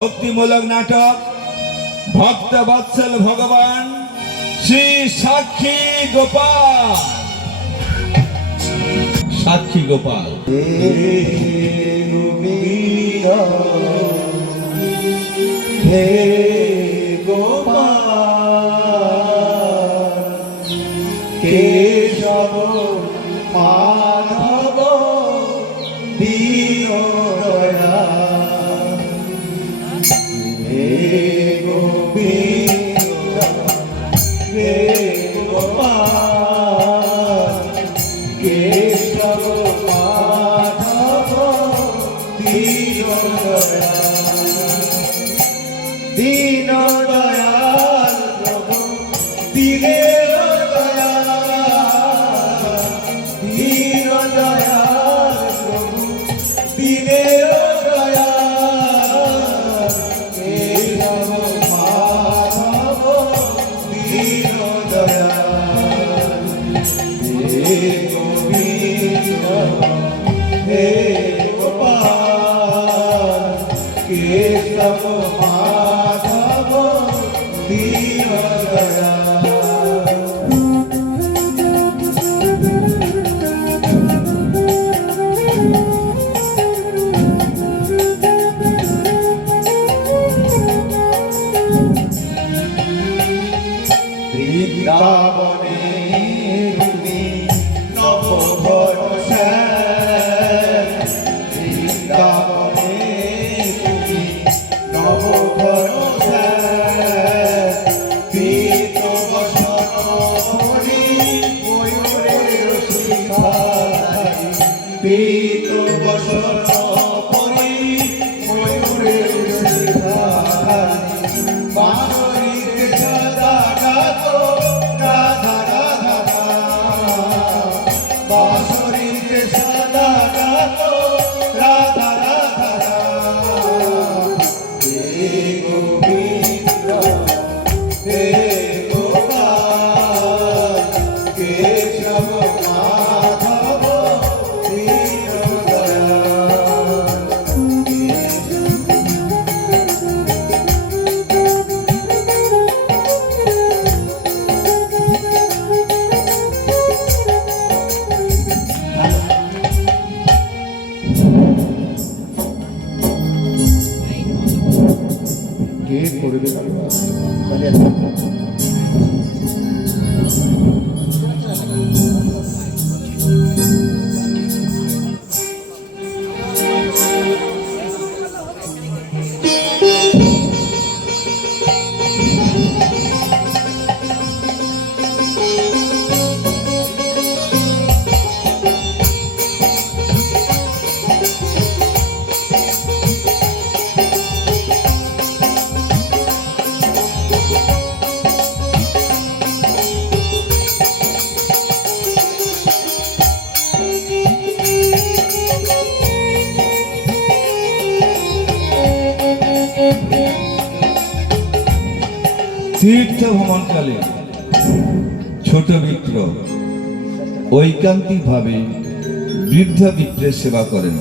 भक्तिमूलक नाटक भक्त वत्सल भगवान श्री साक्षी गोपाल। साक्षी गोपाल हे गोपाल केशव माधव दीन दया हे गोविंद हे गोपाल केशव माधव दीन दया दीन दयाल प्रभु दीनेर दयाल दीन दयाल प्रभु दीनेर दयाल केशव माधव दीन दयाल हे गोविंद हे गोपाल केशव माधव दीन दयाल। বৃন্দাবনে তুমি নবঘনশ্যাম বৃন্দাবনে তুমি নবঘনশ্যাম পীত বসন হরি ময়ূরের শিখারি পীত বসন হরি ময়ূরের শিখারি বাঁশরীতে সদা গাতো রাধা রাধা বাঁশরীতে সদা গাতো রাধা রাধা হে গোবিন্দ হে গোপাল কেশব মাধব দীন দয়াল। কে করবে तीर्थ भ्रमणकाले छोट मित्र ঐকান্তিক ভাবে বৃদ্ধ মিত্রের সেবা করেন।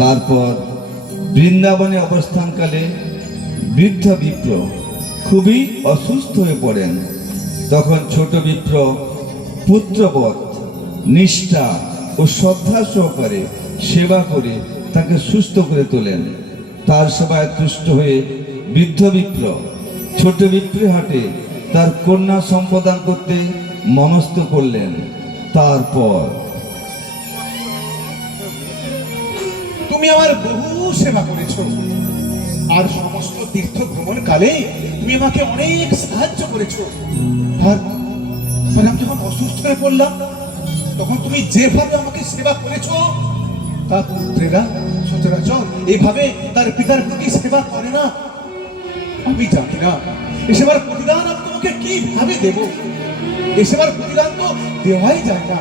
তারপর বৃন্দাবনে অবস্থানকালে বৃদ্ধ মিত্র খুবই অসুস্থ হয়ে পড়েন। তখন ছোট মিত্র পুত্রবৎ নিষ্ঠা ও শ্রদ্ধা সহকারে সেবা করে তাকে সুস্থ করে তোলেন। তার সেবায় তুষ্ট হয়ে বৃদ্ধ মিত্র ছোট মিত্রের হাতে তার কন্যা সম্প্রদান করতে মনস্থ করলেন। তারপর তুমি আমার বহু সেবা করেছো আর সমস্ত তীর্থ ভ্রমণ কালে তুমি আমাকে অনেক সাহায্য করেছো। আর আমি যখন অসুস্থ হয়ে পড়লাম তখন তুমি যেভাবে আমাকে সেবা করেছো তা পুত্রেরা সচরাচর এইভাবে তার পিতার প্রতি সেবা করে না। আমি জানি না এ সেবার প্রতিদান আমি তোমাকে কিভাবে দেব। এ সেবার প্রতিদান তো দেওয়াই যায় না।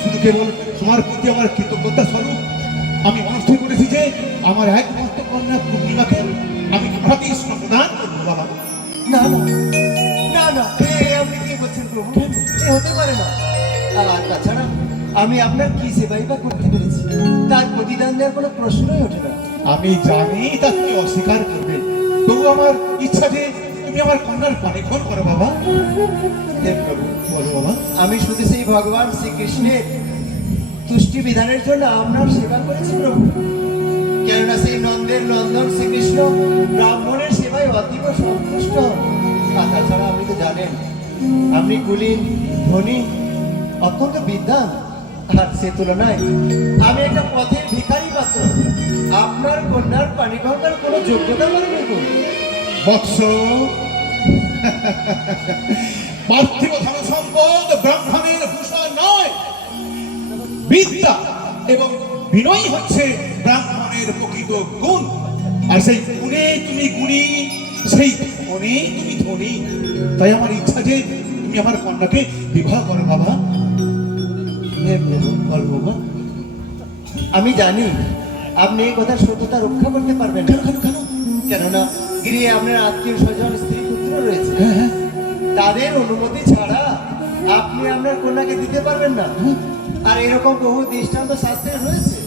শুধু কেবল তোমার প্রতি আমার কৃতজ্ঞতা স্বরূপ আমি অনুষ্ঠিত করেছি যে আমার একমাত্র কন্যা পূর্ণিমাকে আমি কৃষ্ণ প্রদান করবো। বাবা না না না না আপনি কি বলছেন প্রভু? এ হতে পারে না। আর তাছাড়া আমি আপনার কি সেবাই বা করতে পেরেছি তার প্রতিদান দেওয়ার কোনো প্রশ্নই ওঠে না। আমি জানি তা তুমি অস্বীকার করবে, তবু আমার ইচ্ছা যে তুমি আমার কন্যার পানি গ্রহণ করো বাবা। হে প্রভু, বলো বাবা। আমি শুধু সেই ভগবান শ্রীকৃষ্ণের তুষ্টি বিধানের জন্য আপনার সেবা করেছি প্রভু। কেননা সেই নন্দের নন্দন শ্রীকৃষ্ণ ব্রাহ্মণের সেবায় অতীব সন্তুষ্ট হন। আর তাছাড়া আপনি তো জানেন আপনি কুলীন, ধনী, অত্যন্ত বিদ্বান। আর সে তুলনায় আমি একটা পথের ভিখারি পাত্র। আপনার কন্যার পানি গ্রহণের কোনো যোগ্যতা আমার নেই প্রভু। বৎস, পার্থিব ধন সম্পদ ব্রাহ্মণের ভূষণ নয়, বিদ্যা এবং বিনয় হচ্ছে ব্রাহ্মণের প্রকৃত গুণ। আর সেই গুণে তুমি গুণী, সেই ধনে তুমি ধনী। তাই আমার ইচ্ছা যে তুমি আমার কন্যাকে বিবাহ করো বাবা। হে প্রভু, বল বাবা। আমি জানি আপনি এই কথার সত্যতা রক্ষা করতে পারবেন না। কেন কেন কেন? কেননা গৃহে আপনার আত্মীয় স্বজন, স্ত্রী, পুত্র রয়েছে। হ্যাঁ হ্যাঁ। তাদের অনুমতি ছাড়া আপনি আপনার কন্যাকে দিতে পারবেন না। আর এরকম বহু দৃষ্টান্ত শাস্ত্রে রয়েছে।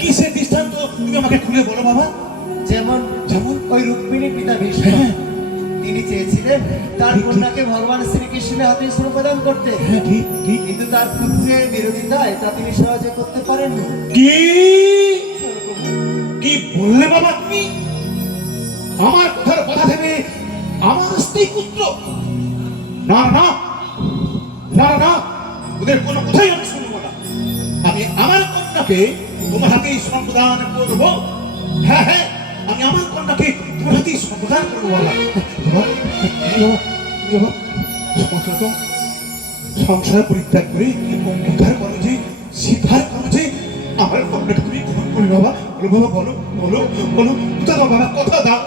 কিসের দৃষ্টান্ত তুমি আমাকে খুলে বলো বাবা। যেমন যেমন? ওই রুক্মিণীর পিতা ভীষ্ম, হ্যাঁ। তিনি চেয়েছিলেন তার ঠিক, ঠিক। কন্যাকে ভগবান শ্রীকৃষ্ণের হাতে প্রদান করতে, হ্যাঁ ঠিক ঠিক। কিন্তু তার পুত্রের বিরোধিতায় তা তিনি সহজে করতে পারেননি। কি কি বললে বাবা তুমি? আমার কথার কথা দেবে আমার স্ত্রী পুত্র? না না না না, ওদের কোনো কথাই আমি শুনবো না। আমি আমার কন্যাকে তোমার হাতেই সম্প্রদান করব। হ্যাঁ হ্যাঁ, আমি আমার কন্যাকে তোমার হাতেই সম্প্রদান করবো বাবা। বাবা, বাবা, সমস্ত সংসার পরিত্যাগ করে অঙ্গীকার করো যে, স্বীকার করো যে আমার কন্যাকে তুমি গ্রহণ করবে বাবা। বলো বাবা, বলো বলো বলো, কথা দাও বাবা, কথা দাও।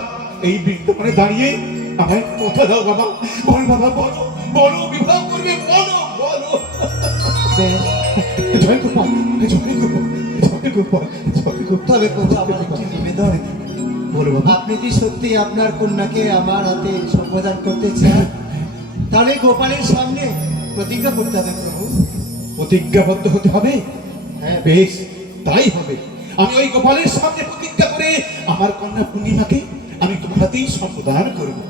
এই বৃন্দাবনে দাঁড়িয়ে আমায় কথা দাও বাবা। বলো বাবা, বলো বলো, বিবাহ করবে, বলো বলো। বেশ, জয় গোপাল, জয় গোপাল, জয় গোপাল, জয় গোপাল। তবে প্রভু আমার একটি নিবেদন। বলো বাবা। আপনি কি সত্যি আপনার কন্যাকে আমার হাতে সম্প্রদান করতে চান? তাহলে গোপালের সামনে প্রতিজ্ঞা করতে হবে প্রভু। প্রতিজ্ঞাবদ্ধ হতে হবে? হ্যাঁ, বেশ, তাই হবে। আমি ওই গোপালের সামনে প্রতিজ্ঞা করে আমার কন্যা পূর্ণিমাকে আমি তোমার হাতেই সম্প্রদান করবো।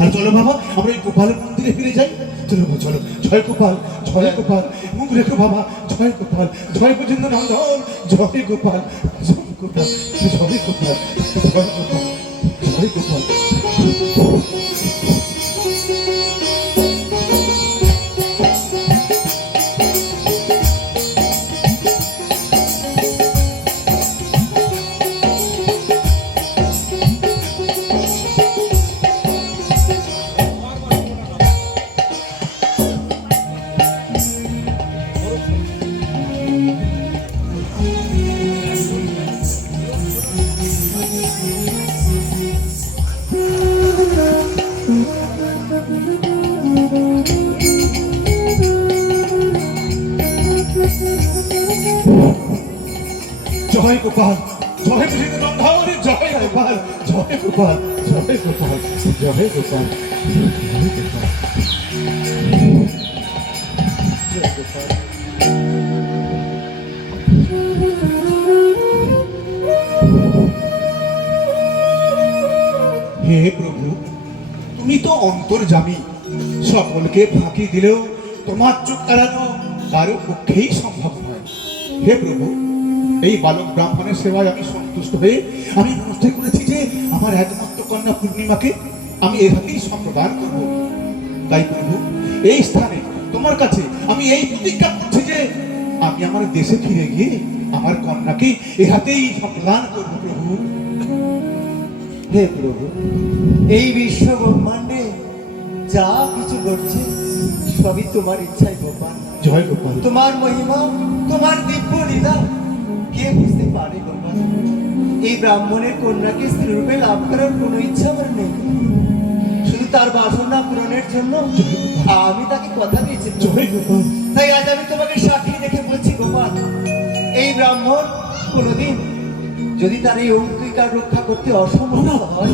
আর চলো বাবা, আমরা ওই গোপাল মন্দিরে ফিরে যাই। চলো বাবা, চলো। জয় গোপাল, জয় গোপাল, মুখ রেখো বাবা। জয় গোপাল, জয় গজেন্দ্র নন্দন, জয় গোপাল, জয় গোপাল, জয় গোপাল, জয় গোপাল, জয় গোপাল। জয় গোপাল, জয় গজেন্দ্র নন্দন, জয় গোপাল, জয় গোপাল, জয় গোপাল, জয় গোপাল, জয় গোপাল। হে প্রভু, তুমি তো অন্তর্যামী, সকলকে ফাঁকি দিলেও তোমার চোখ এড়ানো কারো পক্ষেই সম্ভব নয়। হে প্রভু, এই বালক ব্রাহ্মণের সেবায় আমি সন্তুষ্ট হয়ে আমি মনস্থির করেছি যে আমার একমাত্র কন্যা পূর্ণিমাকে আমি এর হাতেই সম্প্রদান করব। তাই প্রভু, এই স্থানে তোমার কাছে আমি এই প্রতিজ্ঞা করছি যে আমি আমার দেশে ফিরে গিয়ে আমার কন্যাকে এর হাতেই সম্প্রদান করব প্রভু। হে প্রভু, এই বিশ্ব ব্রহ্মাণ্ডে যা কিছু ঘটছে সবই তোমার ইচ্ছাই গোপাল। জয় গোপাল। তোমার মহিমা, তোমার দিব্য লীলা কে বুঝতে পারে গোপাল? এই ব্রাহ্মণের কন্যাকে স্ত্রীরূপে লাভ করার কোনো ইচ্ছা আমার নেই। শুধু তার বাসনা পূরণের জন্য আমি তাকে কথা দিয়েছি। জয় গোপাল। তাই আজ আমি তোমাকে সাক্ষী রেখে বলছি গোপাল, এই ব্রাহ্মণ কোনোদিন যদি তার এই অঙ্গীকার রক্ষা করতে অসমর্থ হয়,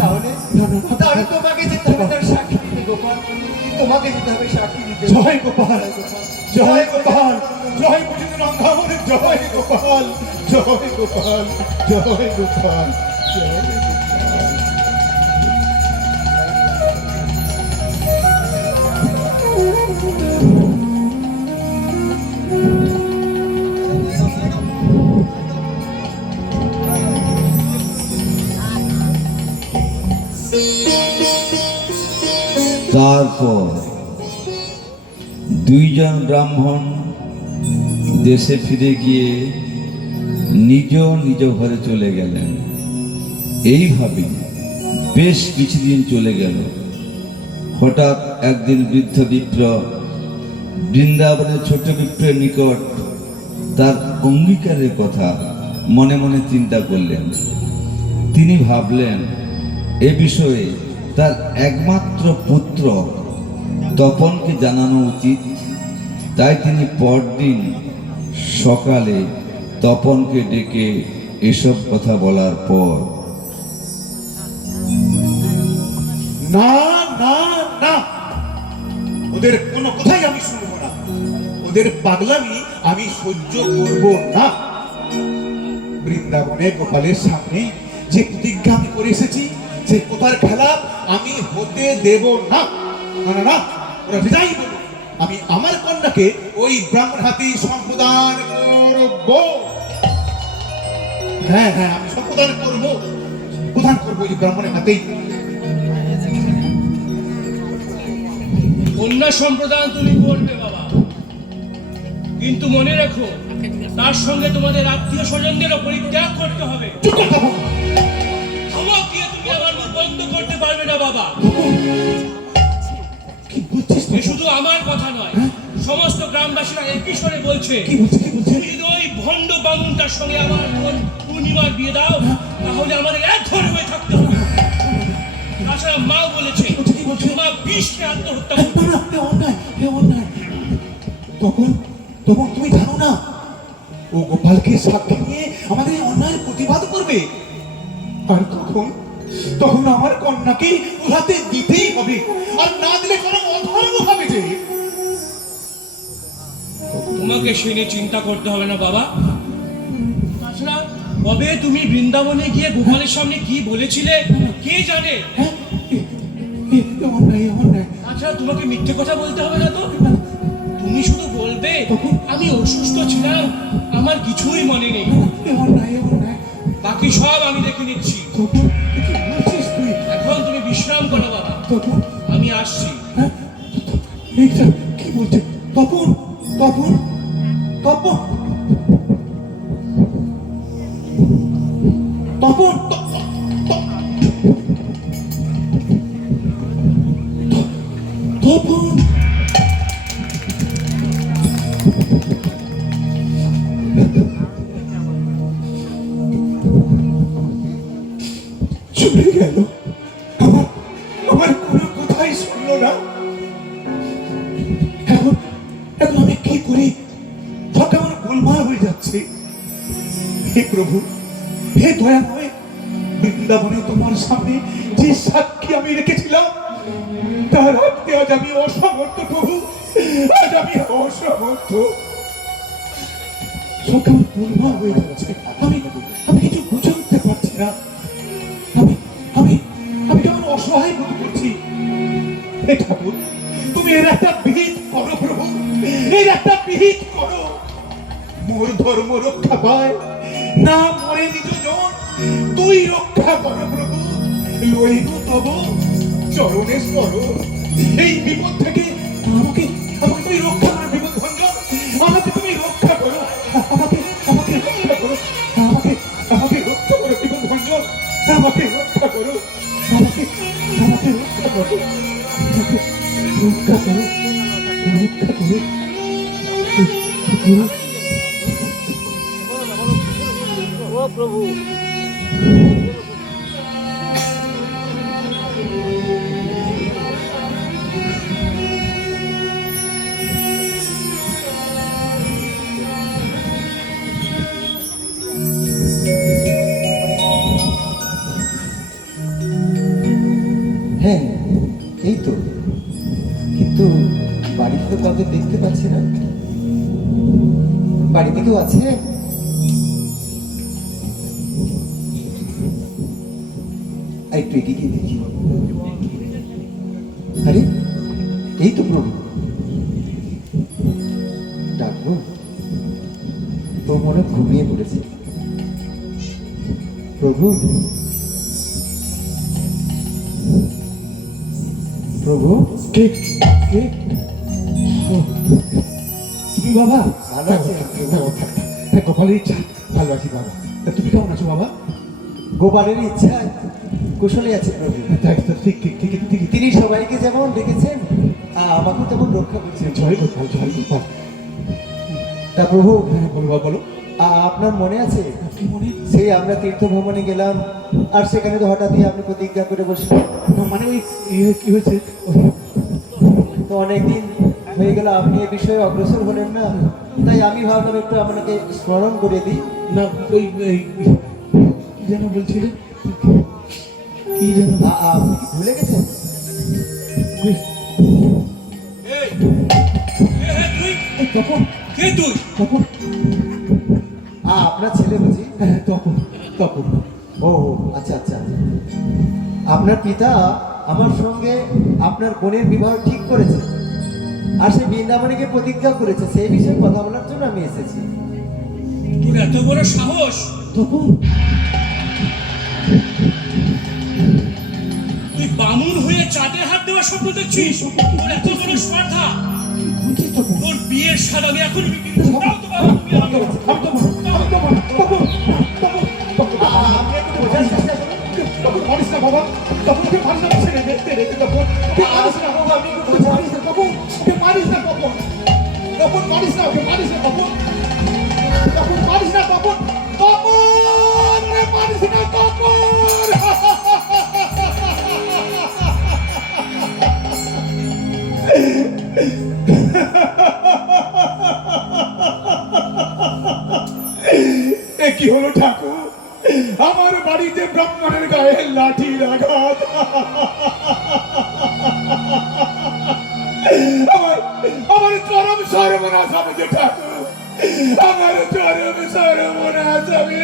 তাহলে তাহলে তোমাকে যেতে হবে তার সাক্ষী দিতে গোপাল। তোমাকে যেতে হবে সাক্ষী দিতে। জয় গোপাল, জয় গোপাল, জয় গজেন্দ্র নন্দন, জয় গোপাল, জয় গোপাল, জয় গোপাল, জয় গোপাল। তারপর দুইজন ব্রাহ্মণ দেশে ফিরে গিয়ে নিজ নিজ ঘরে চলে গেলেন। এইভাবে বেশ কিছুদিন চলে গেল। হঠাৎ একদিন বৃদ্ধ বিপ্র বৃন্দাবনের ছোট বিপ্রের নিকট তার অঙ্গীকারের কথা মনে মনে চিন্তা করলেন। তিনি ভাবলেন এ বিষয়ে তার একমাত্র পুত্র তপনকে জানানো উচিত। তাই তিনি পরদিন সকালে তপনকে ডেকে এসব কথা বলার পর, না না না, ওদের কোনো কথাই আমি শুনবো না। ওদের পাগলামি আমি সহ্য করব না। বৃন্দাবনে গোপালের সামনে যে প্রতিজ্ঞা আমি করে এসেছি, সেই কথার খেলাপ আমি হতে দেব না। না না না, ওরা যাই বলুক, আমি আমার কন্যাকে ওই ব্রাহ্মণ হাতি সম্প্রদান করব। হ্যাঁ হ্যাঁ, আমি সম্প্রদান করব, প্রদান করবো ওই ব্রাহ্মণের হাতেই। কন্যা সম্প্রদান তুমি করবে বাবা, কিন্তু মনে রেখো তার সঙ্গে তোমাদের আত্মীয় স্বজনদেরও পরিত্যাগ করতে হবে। ধমক দিয়ে তুমি আমার মুখ বন্ধ করতে পারবে না বাবা। কি বলছিস? এ শুধু আমার কথা নয়, সমস্ত গ্রামবাসীরা একই স্বরে বলছে। কি বলছিস? কি বলছিস? তুমি যদি ওই ভণ্ড বামুনটার সঙ্গে আমার বোন পূর্ণিমার বিয়ে দাও, তাহলে আমাদের এক ঘরে হয়ে থাকতে হবে। তাছাড়া মাও বলেছে মা বিষকে আত্মহত্যা করবে। তখন তখন তুমি জানো না, ও গোপালকে সাক্ষী নিয়ে আমাদের এই অন্যায়ের প্রতিবাদ করবে। আর তখন তখন আমার কন্যাকে ওর হাতে দিতেই হবে, আর না দিলে কোনো অধর্ম হবে যে। তোমাকে সে নিয়ে চিন্তা করতে হবে না বাবা। তাছাড়া কবে তুমি বৃন্দাবনে গিয়ে গোপালের সামনে কি বলেছিলে কে জানে। হ্যাঁ, অন্যায় অন্যায়। তাছাড়া তোমাকে মিথ্যে কথা বলতে হবে না তো। তুমি শুধু বলবে আমি অসুস্থ ছিলাম, আমার কিছুই মনে নেই। অন্যায় অন্যায়। বাকি সব আমি দেখে নিচ্ছি। তখন কি বলছিস তুই? এখন তুমি বিশ্রাম করো বাবা, তখন আমি আসছি। হ্যাঁ, এইটা কি বলছে? তপন তপন তপন তপন তপন চলে গেল। আমার আমার কোনো কথাই শুনলো না। এখন এখন আমি কি করি? সব কেমন গোলমাল হয়ে যাচ্ছে। হে প্রভু, হে দয়াময়, বৃন্দাবনে তোমার সামনে যে সাক্ষী আমি রেখেছিলাম তার রাখতে আজ আমি অসমর্থ। প্রভু, আজ আমি অসমর্থ। সব কেমন গোলমাল হয়ে যাচ্ছে। আমি আমি কিছু বুঝে উঠতে পারছি না। আমি আমি আমি কেমন অসহায় বোধ করছি। হে ঠাকুর, তুমি এর একটা বিহিত করো প্রভু, এর একটা বিহিত করো। মোর ধর্ম রক্ষা পায় না মরে নিজ জন, তুই রক্ষা করো প্রভু। লইব তব চরণে স্মর। এই বিপদ থেকে আমাকে আমাকে তুমি রক্ষা করো। বিপদ ভঞ্জন, আমাকে তুমি রক্ষা করো। আমাকে আমাকে রক্ষা করো। আমাকে আমাকে রক্ষা করো। বিপদ ভঞ্জন, আমাকে রক্ষা করো। আমাকে আমাকে রক্ষা করো। আমাকে রক্ষা করো। রক্ষা করো। হ্যাঁ, এই তো। কিন্তু বাড়িতে তো কাউকে দেখতে পাচ্ছি না। বাড়িতে কেউ আছে? একটু এগিয়ে গিয়ে দেখি। আরে এই তো প্রভু, ডাকবো? তো মনে হয় ঘুমিয়ে পড়েছে। প্রভু, প্রভু, কে কে ও, তুমি বাবা? ভালো আছি। গোপালের ইচ্ছা ভালো আছি বাবা। তা তুমি কেমন আছো বাবা? গোপালের ইচ্ছায় কুশলে আছে প্রভু। তাই তো, ঠিক ঠিক ঠিক ঠিক। তিনি সবাইকে যেমন রেখেছেন আমাকে তেমন রক্ষা করছেন। জয় গোপাল, জয় গোপাল। তা প্রভু, হ্যাঁ বলো বাবা, বলো। আপনার মনে আছে কি মনে? সেই আমরা তীর্থ ভ্রমণে গেলাম, আর সেখানে তো হঠাৎই আপনি প্রতিজ্ঞা করে বসলেন। না, মানে ওই কি হয়েছে তো অনেকদিন হয়ে গেল আপনি এ বিষয়ে অগ্রসর হলেন না, তাই আমি ভাবলাম একটু আপনাকে স্মরণ করে দিই। না, ওই কি যেন বলছিলে, কি যেন আপনি কি ভুলে গেছেন? এই, তুই তপন, কে তুই? তপন, আপনার ছেলে বুঝি? হ্যাঁ তপন, তপন। ও আচ্ছা আচ্ছা। আপনার পিতা আমার সঙ্গে আপনার বোনের বিবাহ ঠিক করেছে, আর সে বৃন্দাবনীকে প্রতিজ্ঞা করেছে, সেই বিষয়ে কথা বলার জন্য আমি এসেছি। তোর এত বড় সাহস! তপন, তুই বামুন হয়ে চাঁদে হাত দেওয়ার স্বপ্ন দেখছিস? তোর এত বড় স্পর্ধা! বলছিস তপন? তোর বিয়ের সাদা আমি এখন দাও তো বাবা, তুমি আমাকে। আমি তপন, আমি তপন, তপন, তপন, তপন। আপনি একটু বোঝার চেষ্টা করুন। তপন মারিস না বাবা, তপনকে মারিস না, ছেড়ে দেখতে রেখে তপন, ওকে মারিস না বাবা, আপনি একটু ওকে মারিস না তপন, ওকে মারিস না তপন, তপন মারিস না, ওকে মারিস না তপন, তপন মারিস না তপন, তপন ওরে মারিস না তপন। এ কি হলো ঠাকুর? আমার বাড়িতে ব্রাহ্মণের গায়ে লাঠির আঘাত। আমার চরম সর্বনাশ হবে যে ঠাকুর, আমার চরম সর্বনাশ হবে।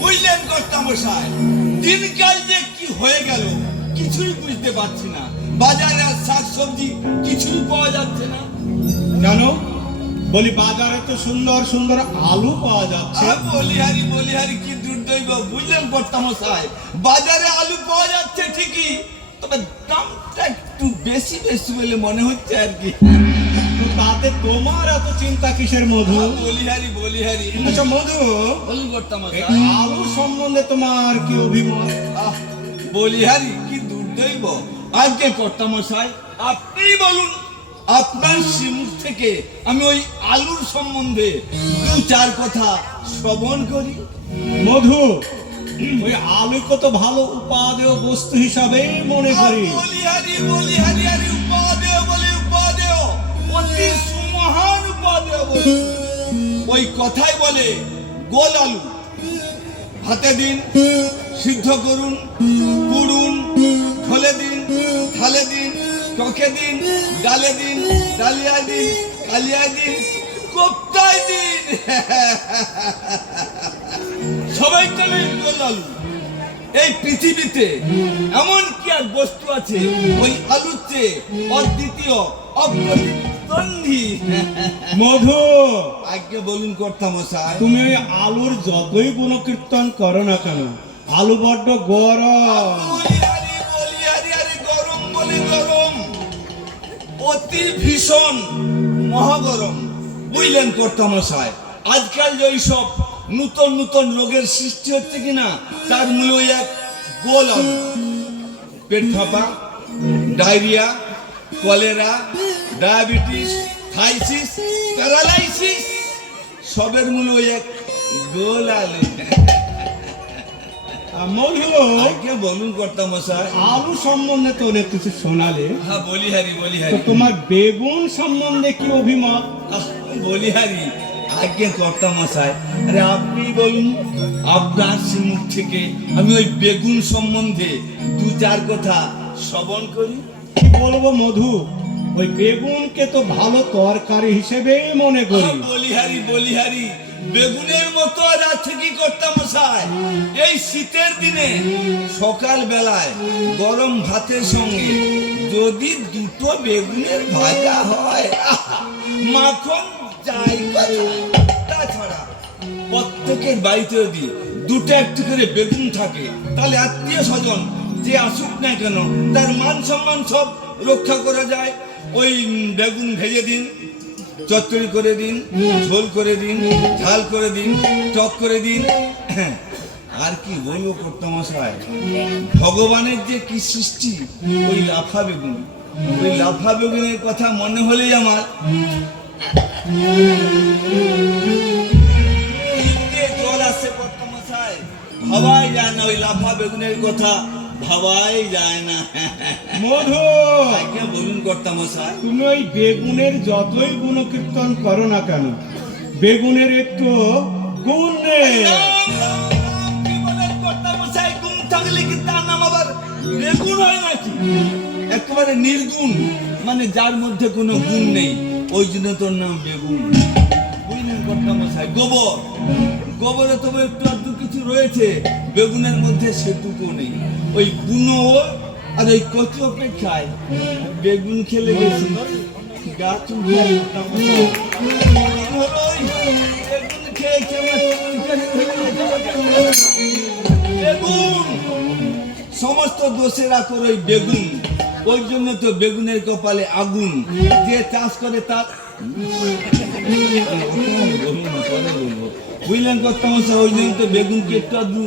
বুঝলেন কর্তামশাই, দিনকাল যে কি হয়ে গেল কিছুই বুঝতে পারছি না। বাজারে আর শাকসবজি কিছুই পাওয়া যাচ্ছে না। জানো, বলি বাজারে তো সুন্দর সুন্দর আলু পাওয়া যাচ্ছে। বলিহারি কি দুর্দৈব! বুঝলেন কর্তামশাই, বাজারে আলু পাওয়া যাচ্ছে ঠিকই, তবে দামটা একটু বেশি বেশি বলে মনে হচ্ছে আর কি। তো তাতে তোমার এত চিন্তা কিসের মধু? বলিহারি আচ্ছা মধু, বলুন এই কর্তামশাই। আলু সম্বন্ধে তোমার কি অভিমত? বলিহারি কি দুর্দৈব! আজকে কর্তামশাই আপনিই বলুন, আপনার শ্রীমুখ থেকে আমি ওই আলুর সম্বন্ধে দু চার কথা শ্রবণ করি। মধু, ওই আলুকে তো ভালো উপাদেয় বস্তু হিসাবেই মনে করি। বলিহারি আরে উপাদেয় বলে উপাদেয়, অতি সুমহান উপাদেয় বস্তু। ওই কথাই বলে গোল আলু হাতে দিন, সিদ্ধ করুন, পুড়ুন, ঢলে দিন, থালে দিন, টকে দিন, ডালে দিন, ডালিয়ায় দিন, কালিয়ায় দিন, কোপ্তায় দিন, সবাই চলে গোল আলু। এই পৃথিবীতে এমন কি আর বস্তু আছে ওই আলুর চেয়ে অদ্বিতীয়, অপ্রতিদ্বন্দ্বী? মধু, আজ্ঞে বলুন কর্তামশাই। তুমি ওই আলুর যতই গুণকীর্তন করো না কেন, আলু বড্ড গরম। বলিহারি আরে গরম বলে গরম, অতি ভীষণ মহাগরম। বুঝলেন কর্তামশাই, আজকাল যে সব নূতন নূতন রোগের সৃষ্টি হচ্ছে কিনা তার মূল ওই এক গোল আলু। পেট ফাঁপা, ডায়রিয়া, কলেরা, ডায়াবেটিস, থাইসিস, প্যারালাইসিস, সবের মূল ওই এক গোল আলু। মধু, আজ্ঞে বলুন কর্তা মশাই। আলু সম্বন্ধে তো অনেক কিছু শোনালে, হ্যাঁ বলি হারি, বলি তো হারি। তোমার বেগুন সম্বন্ধে কি অভিমত? বলি হারি, আজ্ঞে কর্তা মশাই, আরে আপনি বলুন, আপনার মুখ থেকে আমি ওই বেগুন সম্বন্ধে দু চার কথা শ্রবণ করি। কি বলবো মধু, ওই বেগুনকে তো ভালো তরকারি হিসেবেই মনে করি। বলি হারি, বেগুনের মতো আর আছে কি কর্তা মশাই? এই শীতের দিনে সকাল বেলায় গরম ভাতের সঙ্গে যদি দুটো বেগুনের ভাজা হয়, আহা, মাখন যাই কোথায়। তাছাড়া প্রত্যেকের বাড়িতে যদি দুটো একটু করে বেগুন থাকে, তাহলে আত্মীয় স্বজন যে আসুক না কেন তার মান সম্মান সব রক্ষা করা যায়। ওই বেগুন ভেজে দিন, চচ্চড়ি করে দিন, ঝোল করে দিন, ঝাল করে দিন, টক করে দিন। আর কি বলবো কর্তা মশাই, ভগবানের যে কি সৃষ্টি, ওই লাফা বেগুন, ওই লাফা বেগুনের কথা মনে হলেই আমার জিভে জল আসে কর্তা মশাই। ভাবাই যায় না ওই লাফা বেগুনের কথা, ভাবাই যায় না। মধু, আজ্ঞে বলুন কর্তা মশাই। তুমি ওই বেগুনের যতই গুণকীর্তন করো না কেন, বেগুনের একটু গুণ নেই। কি বলেন কর্তা মশাই? গুণ থাকলে কি তার নাম আবার বেগুন হয় নাকি? একেবারে নির্গুণ, মানে যার মধ্যে কোনো গুণ নেই, ওই জন্য তোর নাম বেগুন। বুঝলেন কর্তা মশাই? গোবর, গোবরে তবে একটু আধটু কিছু রয়েছে, বেগুনের মধ্যে সেটুকু নেই। ওই গুণও আর ওই কচু অপেক্ষায় বেগুন খেলে বেশি গা চুলকায় কর্তা মশাই। ওই বেগুন খেয়ে খেয়ে বেগুন, সমস্ত দোষেরা করে ওই বেগুন। ওই জন্য তো বেগুনের কপালে আগুন। যে চাষ করে তার বুঝলেন কর্তা মশাই? ওই জন্য তো বেগুনকে একটু আধটু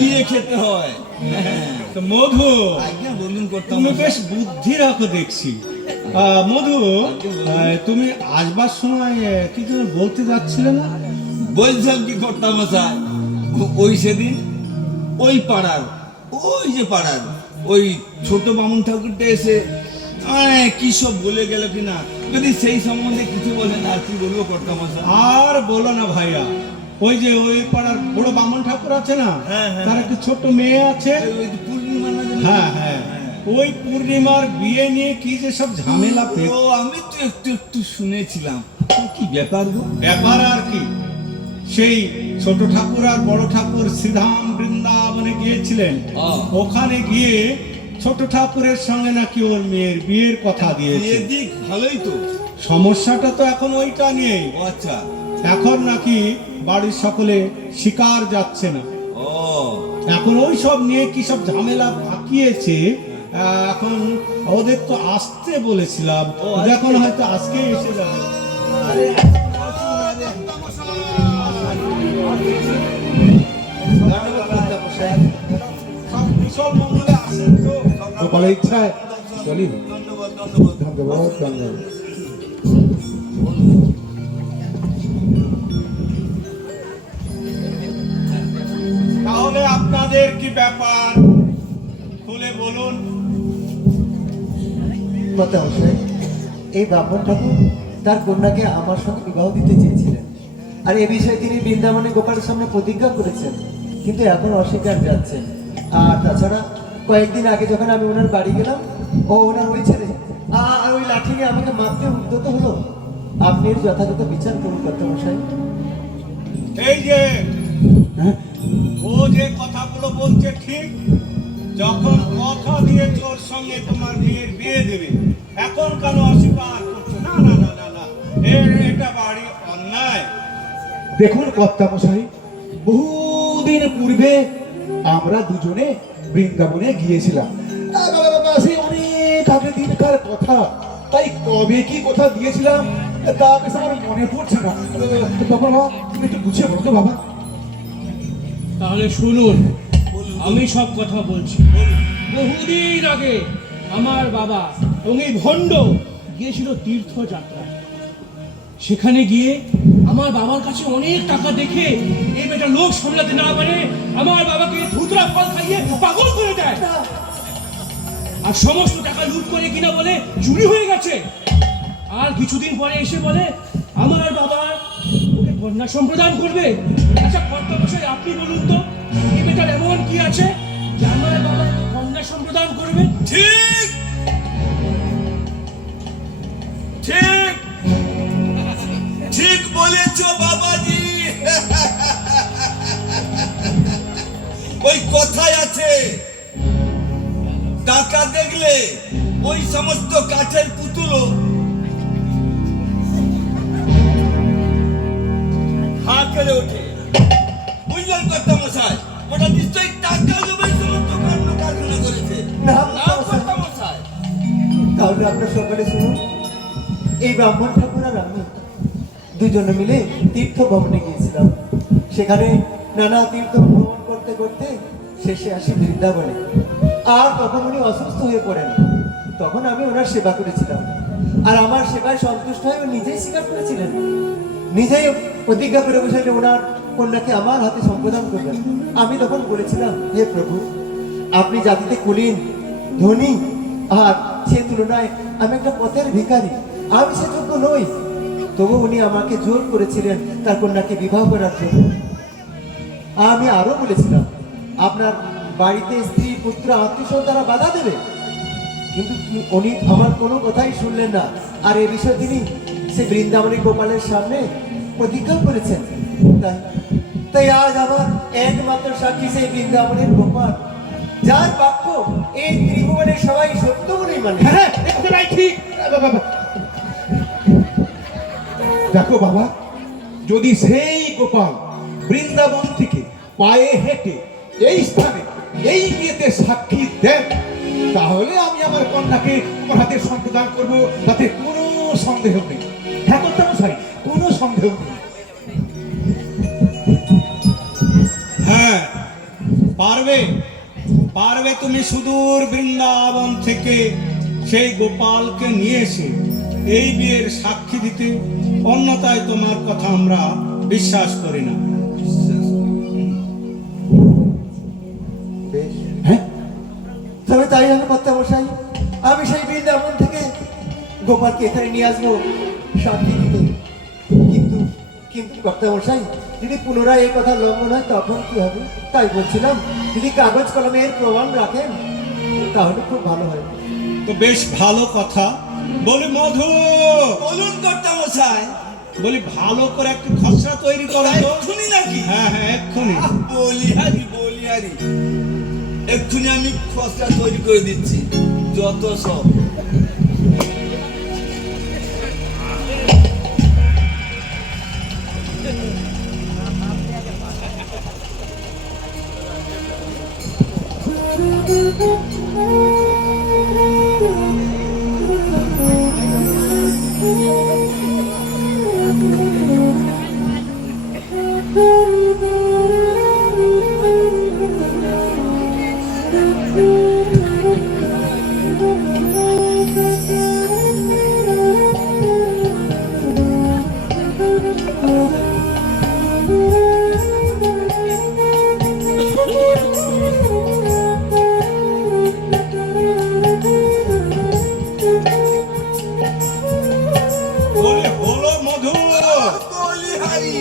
দিয়ে খেতে হয়। তো মধু, আজ্ঞা বলুন কর্তা তুমি মশাই। বেশ বুদ্ধি রাখো দেখছি। মধু, তুমি আসবার সময় কি তুমি বলতে যাচ্ছিলে না? বলছিলাম কি কর্তা মশাই, ওই সেদিন ওই পাড়ার, ওই যে পাড়ার ওই ছোট বামুন ঠাকুরটা এসে কি সব বলে গেল কিনা, যদি সেই সম্বন্ধে কিছু বলেন। আর কি বলবো কর্তা মশাই? আর বলো না ভাইয়া, ওই যে ওই পাড়ার বড় বামন ঠাকুর আছে না, হ্যাঁ, হ্যাঁ। তার একটা ছোট মেয়ে আছে। ওই যে পূর্ণিমা না জানি? হ্যাঁ হ্যাঁ, ওই পূর্ণিমার বিয়ে নিয়ে কি যে সব ঝামেলা ও আমি তো একটু একটু শুনেছিলাম। তো কি ব্যাপার গো? ব্যাপার আর কি, সেই ছোট ঠাকুর আর বড় ঠাকুর শ্রীধাম বৃন্দাবনে গিয়েছিলেন। ওখানে গিয়ে ছোট ঠাকুরের সঙ্গে নাকি ওর মেয়ের বিয়ের কথা দিয়েছে। এদিক ভালোই তো। সমস্যাটা তো এখন ওইটা নিয়েই। ও আচ্ছা। এখন নাকি বাড়ির সকলে শিকার যাচ্ছে না। ও এখন ওই সব নিয়ে কি সব ঝামেলা পাকিয়েছে। এখন ওদের তো আসতে বলেছিলাম, এখন হয়তো আজকে এসে যাবে। সব কুশল মঙ্গলে আসেন তো। কপালের ইচ্ছায় চলি। ধন্যবাদ, ধন্যবাদ। ধন্যবাদ, ধন্যবাদ। তাহলে আপনাদের কি ব্যাপার খুলে বলুন। কর্তা মশাই, এই ব্রাহ্মণ ঠাকুর তার কন্যাকে আমার সঙ্গে বিবাহ দিতে চেয়েছিলেন, আর এ বিষয়ে তিনি বৃন্দাবনে গোপালের সামনে প্রতিজ্ঞা করেছেন, কিন্তু এখন অস্বীকার যাচ্ছেন। আর তাছাড়া কয়েকদিন আগে যখন আমি ওনার বাড়ি গেলাম, ও ওনার ওই ছেলে আর ওই লাঠি নিয়ে আমাকে মারতে উদ্যত হলো। আপনি এর যথাযথ বিচার করুন কর্তা মশাই। এই যে ও যে কথাগুলো বলছে ঠিক, যখন কথা দিয়েছে ওর সঙ্গে তোমার মেয়ের বিয়ে দেবে, এখন কেন অস্বীকার করছো? না না না না না, এটা বাড়ি অন্যায়। দেখুন কর্তা মশাই, বহুদিন পূর্বে আমরা দুজনে বৃন্দাবনে গিয়েছিলাম। সেই অনেক আগে দিনকার কথা, তাই কবে কি কথা দিয়েছিলাম তা বেশ আমার মনে পড়ছে না। তখন বাবা তুমি একটু গুছিয়ে বলো তো বাবা। তাহলে শুনুন, আমি সব কথা বলছি। বহুদিন আগে আমার বাবা এবং এই ভণ্ড গিয়েছিল তীর্থযাত্রায়। সেখানে গিয়ে আমার বাবার কাছে অনেক টাকা দেখে এই বেটা লোক সামলাতে না পারে আমার বাবাকে ধুতরা ফল খাইয়ে পাগল করে দেয়। আর সমস্ত টাকা লুট করে কিনা বলে চুরি হয়ে গেছে। আর কিছুদিন পরে এসে বলে আমার বাবা ওকে কন্যা সম্প্রদান করবে। আচ্ছা কর্তামশাই আপনি বলুন তো এই বেটার এমন কি আছে যে আমার বাবা কন্যা সম্প্রদান করবে? ঠিক ঠিক ঠিক বলেছ বাবাজি। ওই কথায় আছে, টাকা দেখলে ওই সমস্ত কাঠের পুতুলও হা করে ওঠে। বুঝলেন কর্তা মশাই? ওটা নিশ্চয়ই টাকা লোভের সমস্ত কাণ্ড কারখানা করেছে। না, না কর্তা মশাই? তাহলে আপনার সকালে শুনুন, এই ব্রাহ্মণ ঠাকুর আর আমি দুজনে মিলে তীর্থ ভ্রমণে গিয়েছিলাম। সেখানে নানা তীর্থ ভ্রমণ করতে করতে শেষে আসি বৃন্দাবনে। আর তখন উনি অসুস্থ হয়ে পড়েন। তখন আমি ওনার সেবা করেছিলাম। আর আমার সেবায় সন্তুষ্ট হয়ে উনি নিজেই স্বীকার করেছিলেন, নিজেই প্রতিজ্ঞা করে বসেছিলেন ওনার কন্যাকে আমার হাতে সম্প্রদান করবেন। আমি তখন বলেছিলাম, হে প্রভু, আপনি জাতিতে কুলীন ধনী, আর সে তুলনায় আমি একটা পথের ভিখারি, আমি সে যোগ্য নই। তবু উনি আমাকে জোর করেছিলেন তার কন্যাকে বিবাহ করার জন্য। আমি আরো বলেছিলাম, আপনার বাড়িতে স্ত্রী পুত্র আত্মীয় তারা বাধা দেবে, কিন্তু উনি আমার কোনো কথাই শুনলেন না। আর এ বিষয়ে তিনি সে বৃন্দাবনী গোপালের সামনে প্রতিজ্ঞা করেছেন। তাই আজ আমার একমাত্র সাক্ষী সেই বৃন্দাবনের গোপাল, যার বাক্য এই ত্রিভুবনের সবাই সত্য বলেই মানে। হ্যাঁ, এটাই ঠিক। দেখো বাবা, যদি সেই গোপাল বৃন্দাবন থেকে পায়ে হেঁটে এই স্থানে এই বিয়েতে সাক্ষী দেন, তাহলে আমি আমার কন্যাকে তোমার হাতে সম্প্রদান করবো, তাতে কোনো সন্দেহ নেই। হ্যাঁ কর্তামশাই, কোনো সন্দেহ নেই। হ্যাঁ, পারবে পারবে তুমি সুদূর বৃন্দাবন থেকে সেই গোপালকে নিয়ে এসে এই বিয়ের সাক্ষী দিতে। অন্যথায় তোমার কথা আমরা বিশ্বাস করি না। বেশ, হ্যাঁ, তবে তাই আমি কর্তামশাই, আমি সেই বৃন্দাবন থেকে গোপালকে এখানে নিয়ে আসবো সাক্ষী দিতে। কিন্তু কিন্তু কর্তামশাই, যদি পুনরায় এই কথা লঙ্ঘন হয় তখন কি হবে? তাই বলছিলাম, যদি কাগজ কলমে এর প্রমাণ রাখেন তাহলে খুব ভালো হয়। তো বেশ ভালো কথা। বলি মধু, বলুন কর্তা মশাই। বলি ভালো করে একটা খসড়া তৈরি করো তো। এক্ষুনি নাকি? হ্যাঁ হ্যাঁ, এক্ষুনি। বলিহারি এক্ষুনি আমি খসড়া তৈরি করে দিচ্ছি। যত সব বলি হলো মধু। বলিহারি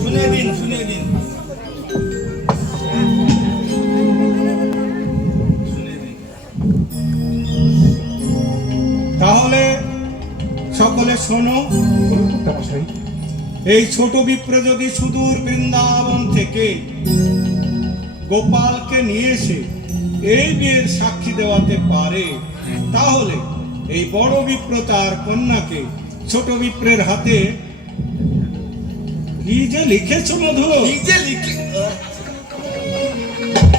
শুনে দিন, শুনে দিন, শুনে দিন। তাহলে সকলে শোনো। বলুন কর্তামশাই। এই ছোট বিপ্র যদি সুদূর বৃন্দাবন থেকে গোপালকে নিয়ে এসে এই বিয়ের সাক্ষী দেওয়াতে পারে, তাহলে এই বড় বিপ্র তার কন্যাকে ছোট বিপ্রের হাতে কি যে লিখেছ মধু, নিজে লিখে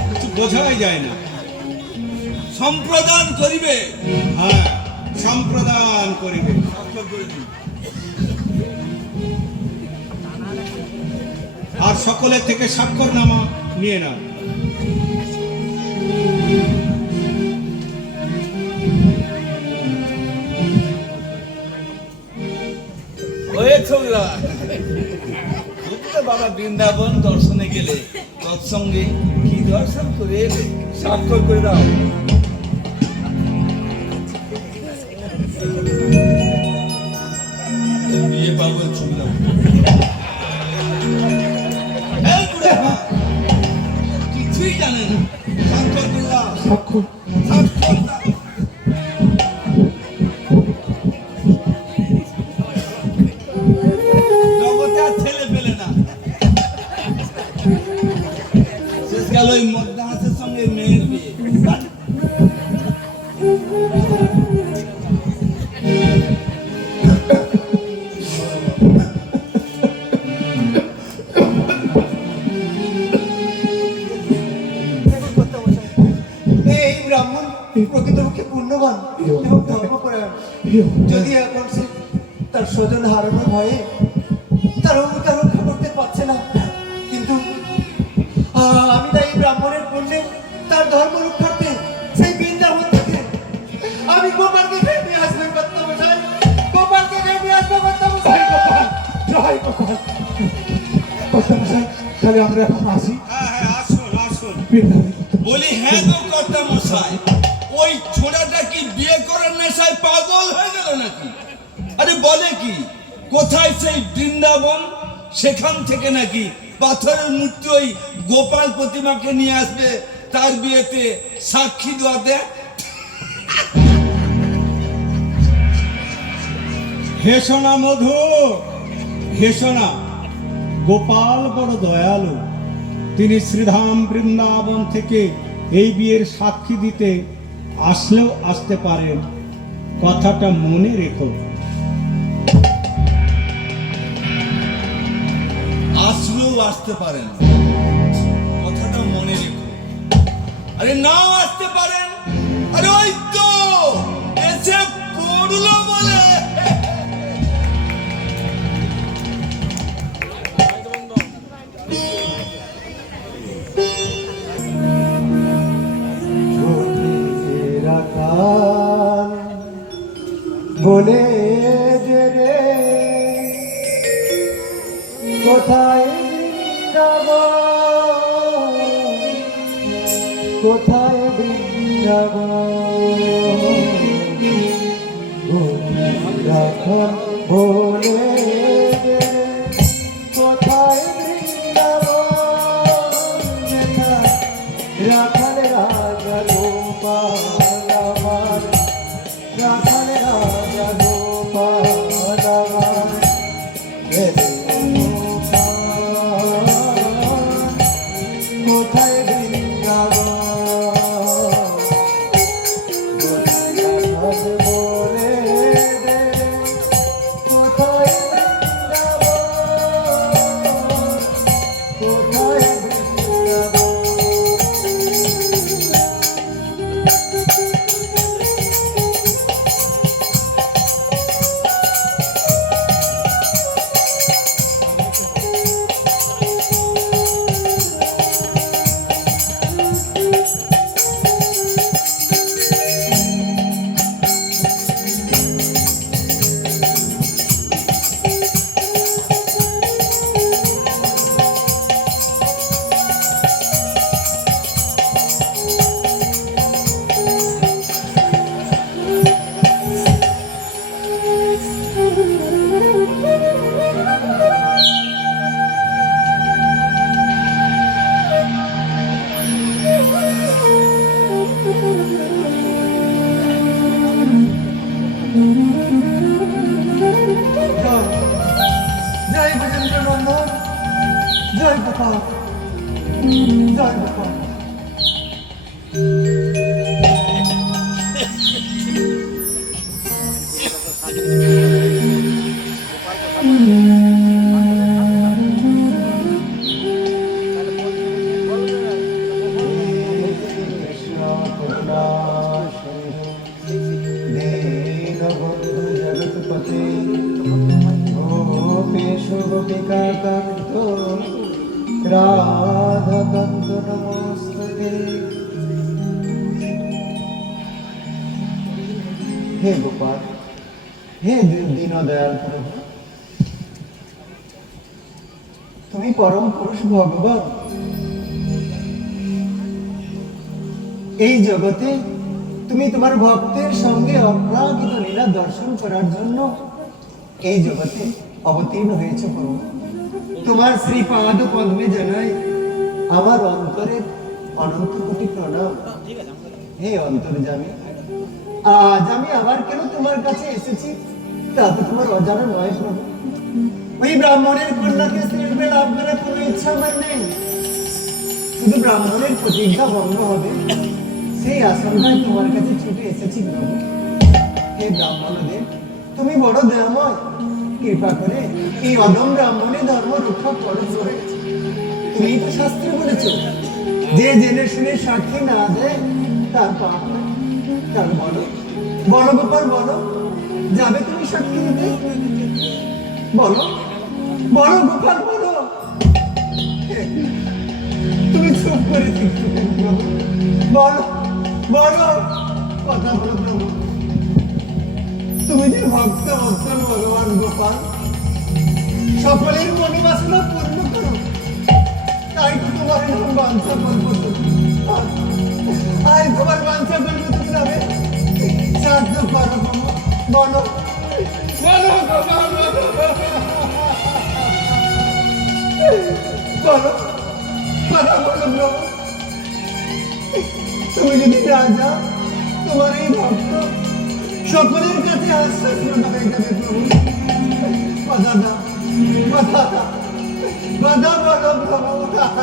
কিছু বোঝাই যায় না। সম্প্রদান করিবে। হ্যাঁ, সম্প্রদান করিবে। আর সকলের থেকে স্বাক্ষরনামা নিয়ে নাও। বৃন্দাবন দর্শনে গেলে তৎসঙ্গে কি দর্শন করে এলে স্বাক্ষর করে দাও। বিয়ে পাগল ছবি দাও। এই বুড়ে মা, কিছুই জানে না। স্বাক্ষর করে দাও। সাক্ষর স্বাক্ষর দাও। জগতে আর ছেলে পেলে না। শেষ গেল ওই মদ্দা হাসের সঙ্গে মেয়ের বিয়ে। এই ব্রাহ্মণ প্রকৃতপক্ষে পুণ্যবান এবং ধর্মপরায়ণ। যদি এখন সে তার স্বজন হারানোর ভয়ে তার অঙ্গীকার রক্ষা করতে পারছে না, কিন্তু আমি তাই এই ব্রাহ্মণের পুণ্যে তার ধর্ম রক্ষার্থে সেই বৃন্দাবন থেকে আমি গোপালকে ফের নিয়ে আসবো কর্তামশাই, গোপালকে ফের নিয়ে আসবো কর্তামশাই। জয় গোপাল। কর্তামশাই, তাহলে আমরা এখন আসি। হ্যাঁ হ্যাঁ, আসুন আসুন। বৃন্দাবনে বলি হ্যাঁ গো কর্তা মশাই, ওই ছোড়াটা কি বিয়ে করার নেশায় পাগল হয়ে গেল নাকি? আরে বলে কি, কোথায় সেই বৃন্দাবন, সেখান থেকে নাকি পাথরের মূর্তি ওই গোপাল প্রতিমাকে নিয়ে আসবে তার বিয়েতে সাক্ষী দেওয়াতে। হেসনা মধু, হেসনা। গোপাল বড় দয়ালু, তিনি শ্রীধাম বৃন্দাবন থেকে এই বিয়ের সাক্ষী দিতে আসলেও আসতে পারেন, কথাটা মনে রেখো। আসলেও আসতে পারেন, কথাটা মনে রেখো। আরে নাও আসতে পারেন, আরে ওই তো এসে পড়লো বলে। বলে যে রে কোথায় বৃন্দাবন, কোথায় বৃন্দাবন, রাখন বলে যে কোথায় বৃন্দাবন, রাখাল রাজা গোপাল আমার, রাখাল রাজা গোপাল আমার, কোথায় বৃন্দাবন, কোথায় বলে দে, কোথায় বৃন্দাবন, কোথায় বৃন্দাবন। জয় ভজেন্দ্র নন্দন, জয় গোপাল, জয় গোপাল। জগৎপতি গোপেশ গোপিকা কান্ত রাধা কান্ত নমস্তে। হে গোপাল, হে দীনদয়াল প্রভু, তুমি তুমি পরম পুরুষ ভগবান। এই জগতে তুমি তোমার ভক্তের সঙ্গে অপ্রাকৃত লীলা দর্শন করার জন্য এই জগতে অবতীর্ণ হয়েছে প্রভু। তোমার শ্রীপাদ পদ্মে জানাই আমার অন্তরের অনন্ত কোটি প্রণাম। হে অন্তর্যামী, আজ আমি আবার কেন তোমার কাছে এসেছি তা তো তোমার অজানা নয় প্রভু। ওই ব্রাহ্মণের কন্যাকে স্ত্রীরূপে লাভ করার কোনো ইচ্ছা আমার নেই। শুধু ব্রাহ্মণের প্রতিজ্ঞা ভঙ্গ হবে সেই আশঙ্কায় তোমার কাছে ছুটে এসেছি প্রভু। হে ব্রাহ্মণদের, তুমি বড় দয়াময়, কৃপা করে এই অদম ব্রাহ্মণের ধর্ম রক্ষা করো। তুমি তো শাস্ত্রে বলেছো, যে জেনে শুনে সাক্ষী না দেয় তার পাপ হয়। তার বলো বলো গোপাল, বলো, যাবে তুমি সাক্ষী দিতে? বলো বলো গোপাল, বলো। তুমি চুপ করে থাকছো কেন প্রভু? বলো বলো, কথা বলো প্রভু। তুমি যে ভক্ত বৎসল ভগবান গোপাল, সকলের মনোবাসনা পূর্ণ করো, তাই তো তোমার নাম বাঞ্ছা করবো। আজ তোমার বাঞ্ছা করবো তুমি নামে সাহায্য করো প্রভু। বলো বলো গোপাল, বলো কথা বলো প্রভু। তুমি যদি না যাও, তোমার এই ভক্ত সকলের কাছে আশ্বাস হয়ে যাবে প্রভু। কথা দাও, কথা দাও, কথা বলো প্রভু।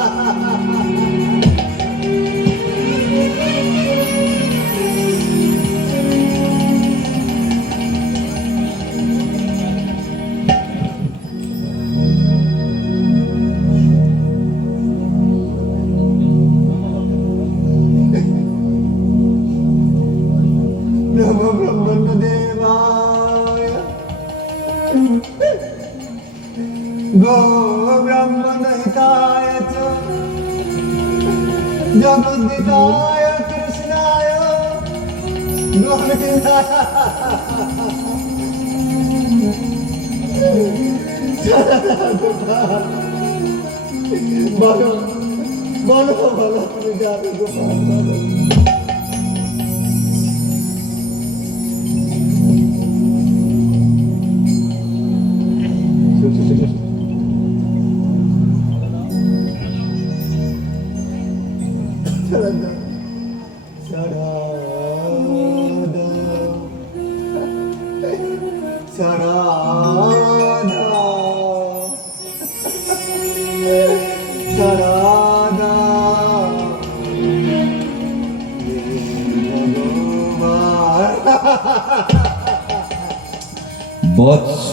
নমো ব্রহ্মণ্যদেবায়, গো ব্রাহ্মণ হিতায় চ জগদ্দিতায় কৃষ্ণায় গোবিন্দায়। বলো বলো বলো, তুমি যাবে গোপাল, বলো। বৎস,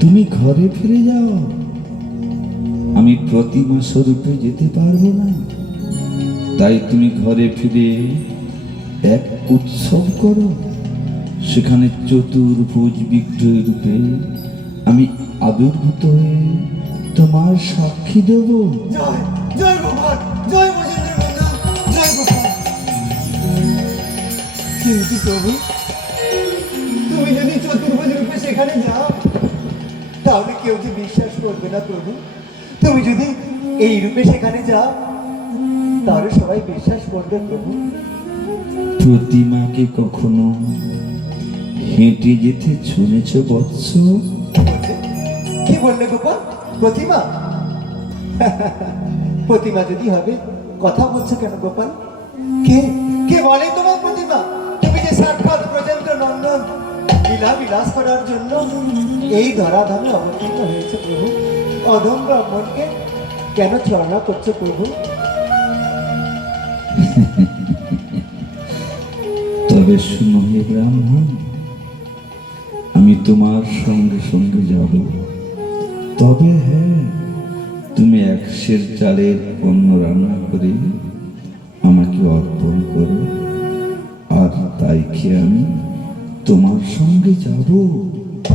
তুমি ঘরে ফিরে যাও। আমি প্রতিমা স্বরূপে যেতে পারবো না, তাই তুমি ঘরে ফিরে এক উৎসব করো। সেখানে চতুর্ভুজ বিগ্রহ রূপে আমি আবির্ভূত হয়ে তোমার সাক্ষী দেব। জয় জয় গোপাল, জয় মহেন্দ্র নন্দন, জয় গোপাল। কিন্তু প্রভু, তুমি যদি চতুর্ভুজ রূপে সেখানে যাও তাহলে কেউ যে বিশ্বাস করবে না প্রভু। তুমি যদি এই রূপে সেখানে যাও তাহলে সবাই বিশ্বাস করবে প্রভু। প্রতিমাকে কখনো হেঁটে যেতে শুনেছ বৎস? কি বললে গোপাল? প্রতিমা? প্রতিমা যদি হবে, কথা বলছো কেন গোপাল? কে কে বলে তোমার প্রতিমা? তুমি যে সাক্ষাৎ ব্রজেন্দ্র নন্দন লীলা বিলাস করার জন্য এই ধরাধামে অবতীর্ণ হয়েছে প্রভু। অধম ব্রাহ্মণকে কেন ছলনা করছো প্রভু? তবে শুনো হে ব্রাহ্মণ, আমি তোমার সঙ্গে সঙ্গে যাব। তবে হ্যাঁ, তুমি 1 সের চালের অন্ন রান্না করে আমাকে অর্পণ করো, আর তাই খেয়ে আমি তোমার সঙ্গে যাব।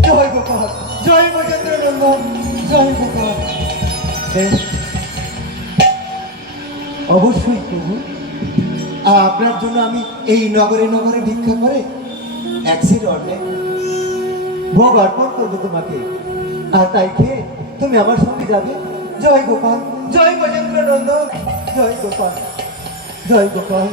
জয় গোপাল, জয় ব্রজেন্দ্র নন্দন, জয় গোপাল। বেশ, অবশ্যই প্রভু, আপনার জন্য আমি এই নগরে নগরে ভিক্ষা করে 1 সের অন্নে ভোগ অর্পণ করবো তোমাকে, আর তাই খেয়ে তুমি আমার সঙ্গে যাবে? জয় গোপাল, জয় গজেন্দ্র নন্দন, জয় গোপাল, জয় গোপাল।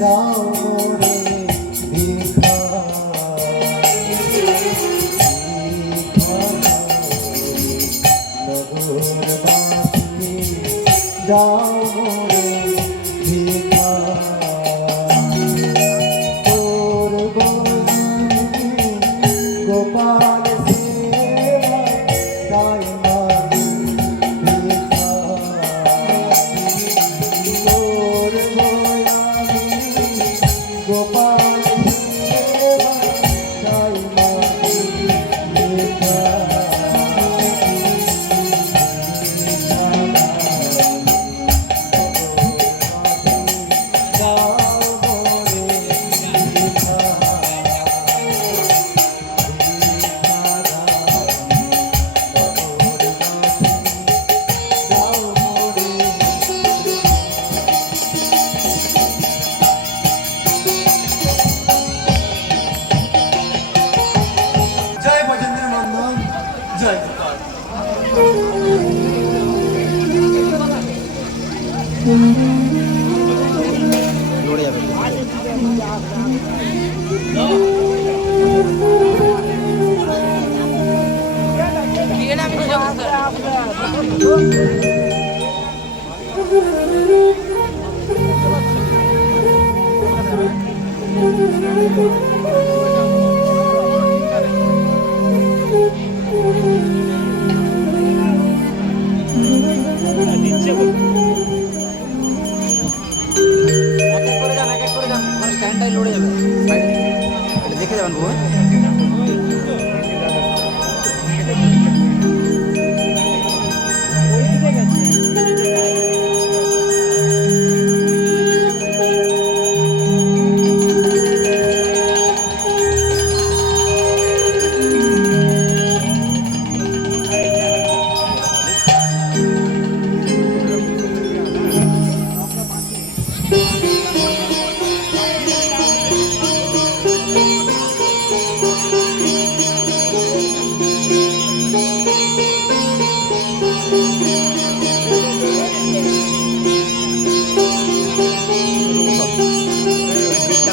দাও মোরে ভিক্ষা, নগরবাসী দাও মোরে ভিক্ষা, তোর বন্ধু গোপাল সেবা তাই মাগি ভিক্ষা, তোর বন্ধু গোপাল সেবা তাই মাগি ভিক্ষা। জয় গজেন্দ্র নন্দন, জয় গোপাল। স্ট্যান্ডটাই লড়ে যাবে দেখে যাবেন বাবু।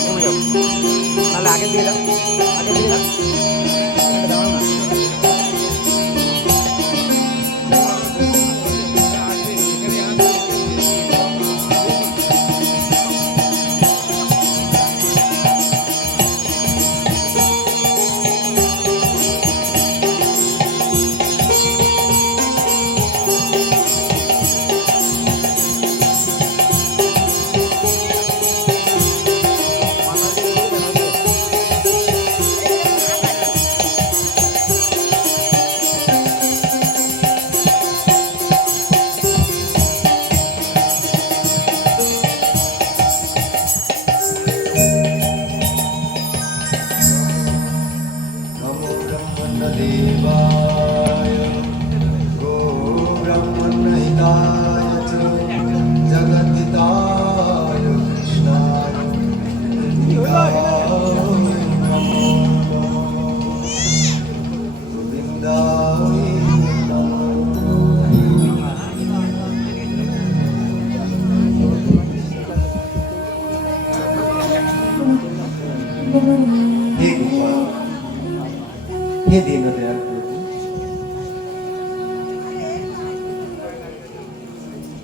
কমে যাও তাহলে আগে দিয়ে যাও, আগে দিয়ে যাও, এটা দাও না। नमो ब्रह्मण्यदेवाय गो ब्रह्मण्यहिताय च जगद्धिताय कृष्णाय गोविन्दाय हे गोपाल, हे दीनदयाल प्रभु,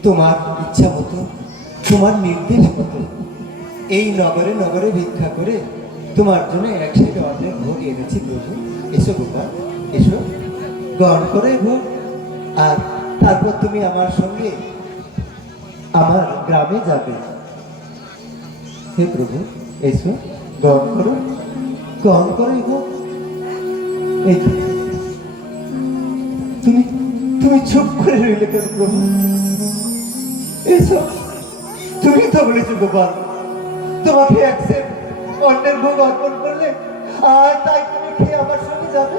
তোমার ইচ্ছা মতো, তোমার নির্দেশ মতো এই নগরে নগরে ভিক্ষা করে তোমার জন্য এক সাইডে অর্ধেক ভোগ এনেছি প্রভু। এসো গোপাল, এসো, গ্রহণ করে ভোগ। আর তারপর তুমি আমার সঙ্গে আমার গ্রামে যাবে। হে প্রভু, এসো, গ্রহণ করো, গ্রহণ করো এই ভোগ। এই যে, তুমি তুমি চুপ করে রইলে কেন প্রভু? এসো, তুমি তো বলেছো গোপাল তোমাকে একসেট অন্যের ভোগ অর্পণ করলে আর তাই তুমি খেয়ে আমার সঙ্গে যাবে।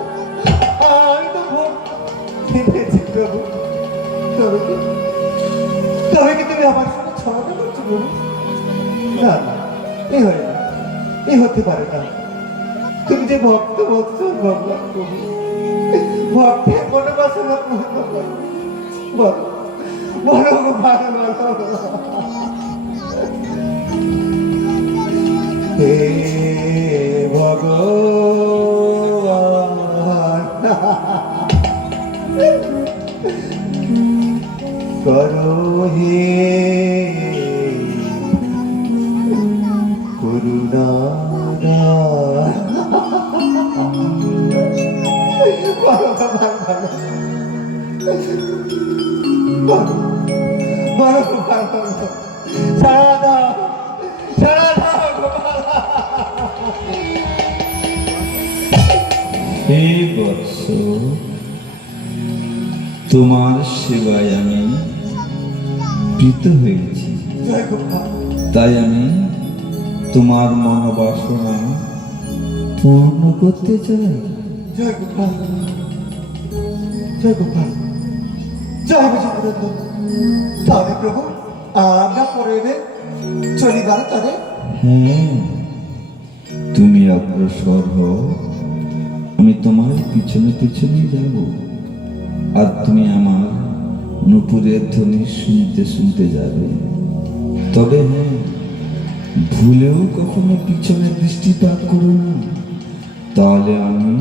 আমি তো ভোগ খেয়েছি প্রভু, তবে কি তবে কি তুমি আমার সঙ্গে ছড়াটা করছো প্রভু? না না, এ হয় না, এ হতে পারে না। তুমি যে ভক্ত বৎসল ভগবান প্রভু, ভক্তের মনোবাসনা পূর্ণ করো। বলো বলো গো, ভালো বলো। হে ভগবান, করো হে করুণা। সারা দাও, সারা দাও গোপাল। হে বৎস, তোমার সেবায় আমি প্রীত হয়েছি, জয় গোপাল, তাই আমি তোমার মনোবাসনা পূর্ণ করতে চাই। জয় গোপাল, জয় গোপাল, জয় বিজয়পুরন্দর। তাহলে প্রভু আমরা পরে চলিবার তারে। হ্যাঁ, তুমি অগ্রসর হও, আমি তোমার পিছনে পিছনে যাব, আর তুমি আমার নুপুরের ধ্বনি শুনতে শুনতে যাবে। তবে হ্যাঁ, ভুলেও কখনো পিছনে দৃষ্টিপাত করো না, তাহলে আমি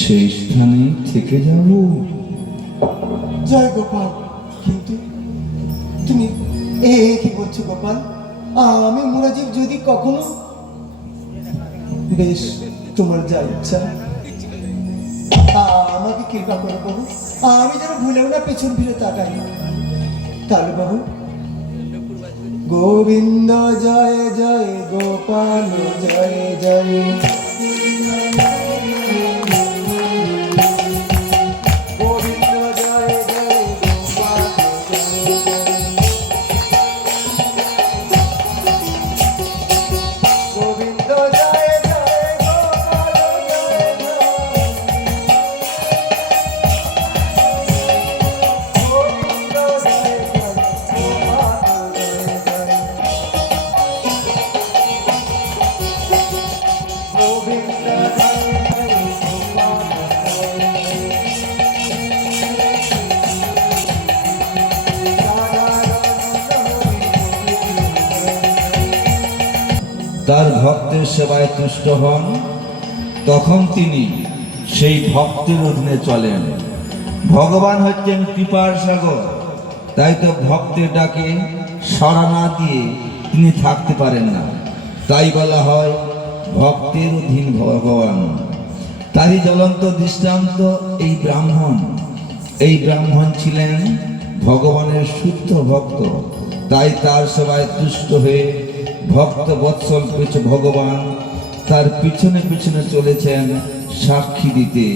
সেই স্থানেই থেকে যাব। জয় গোপাল, কিন্তু তুমি কি বলছো গোপাল? আমি মুরাজির যদি কখনো, বেশ তোমার যা ইচ্ছা, আমাকে কৃপা করো প্রভু, আমি যেন ভুলেও না পেছন ফিরে তাকাই। তাহলে বাবু, গোবিন্দ জয় জয়, গোপাল জয় জয়, গোবিন্দ জয় জয়, গোপাল জয় জয়, গোবিন্দ জয় জয়, গোপাল জয় জয়, গোবিন্দ জয় জয়, গোপাল জয় জয়, গোবিন্দ জয় জয়, গোপাল জয় জয়। তার ভক্তের সেবায় তুষ্ট হন, তখন তিনি সেই ভক্তের অধীনে চলেন। ভগবান হচ্ছেন কৃপার সাগর, তাই তো ভক্তের ডাকে সাড়া না দিয়ে তিনি থাকতে পারেন না। তাই বলা হয় ভক্তের অধীন ভগবান। তারই জ্বলন্ত দৃষ্টান্ত এই ব্রাহ্মণ। এই ব্রাহ্মণ ছিলেন ভগবানের শুদ্ধ ভক্ত, তাই তার সেবায় তুষ্ট হয়ে ভক্ত বৎসল ভগবান তার পিছনে পিছনে চলেছেন সাক্ষী দিতে।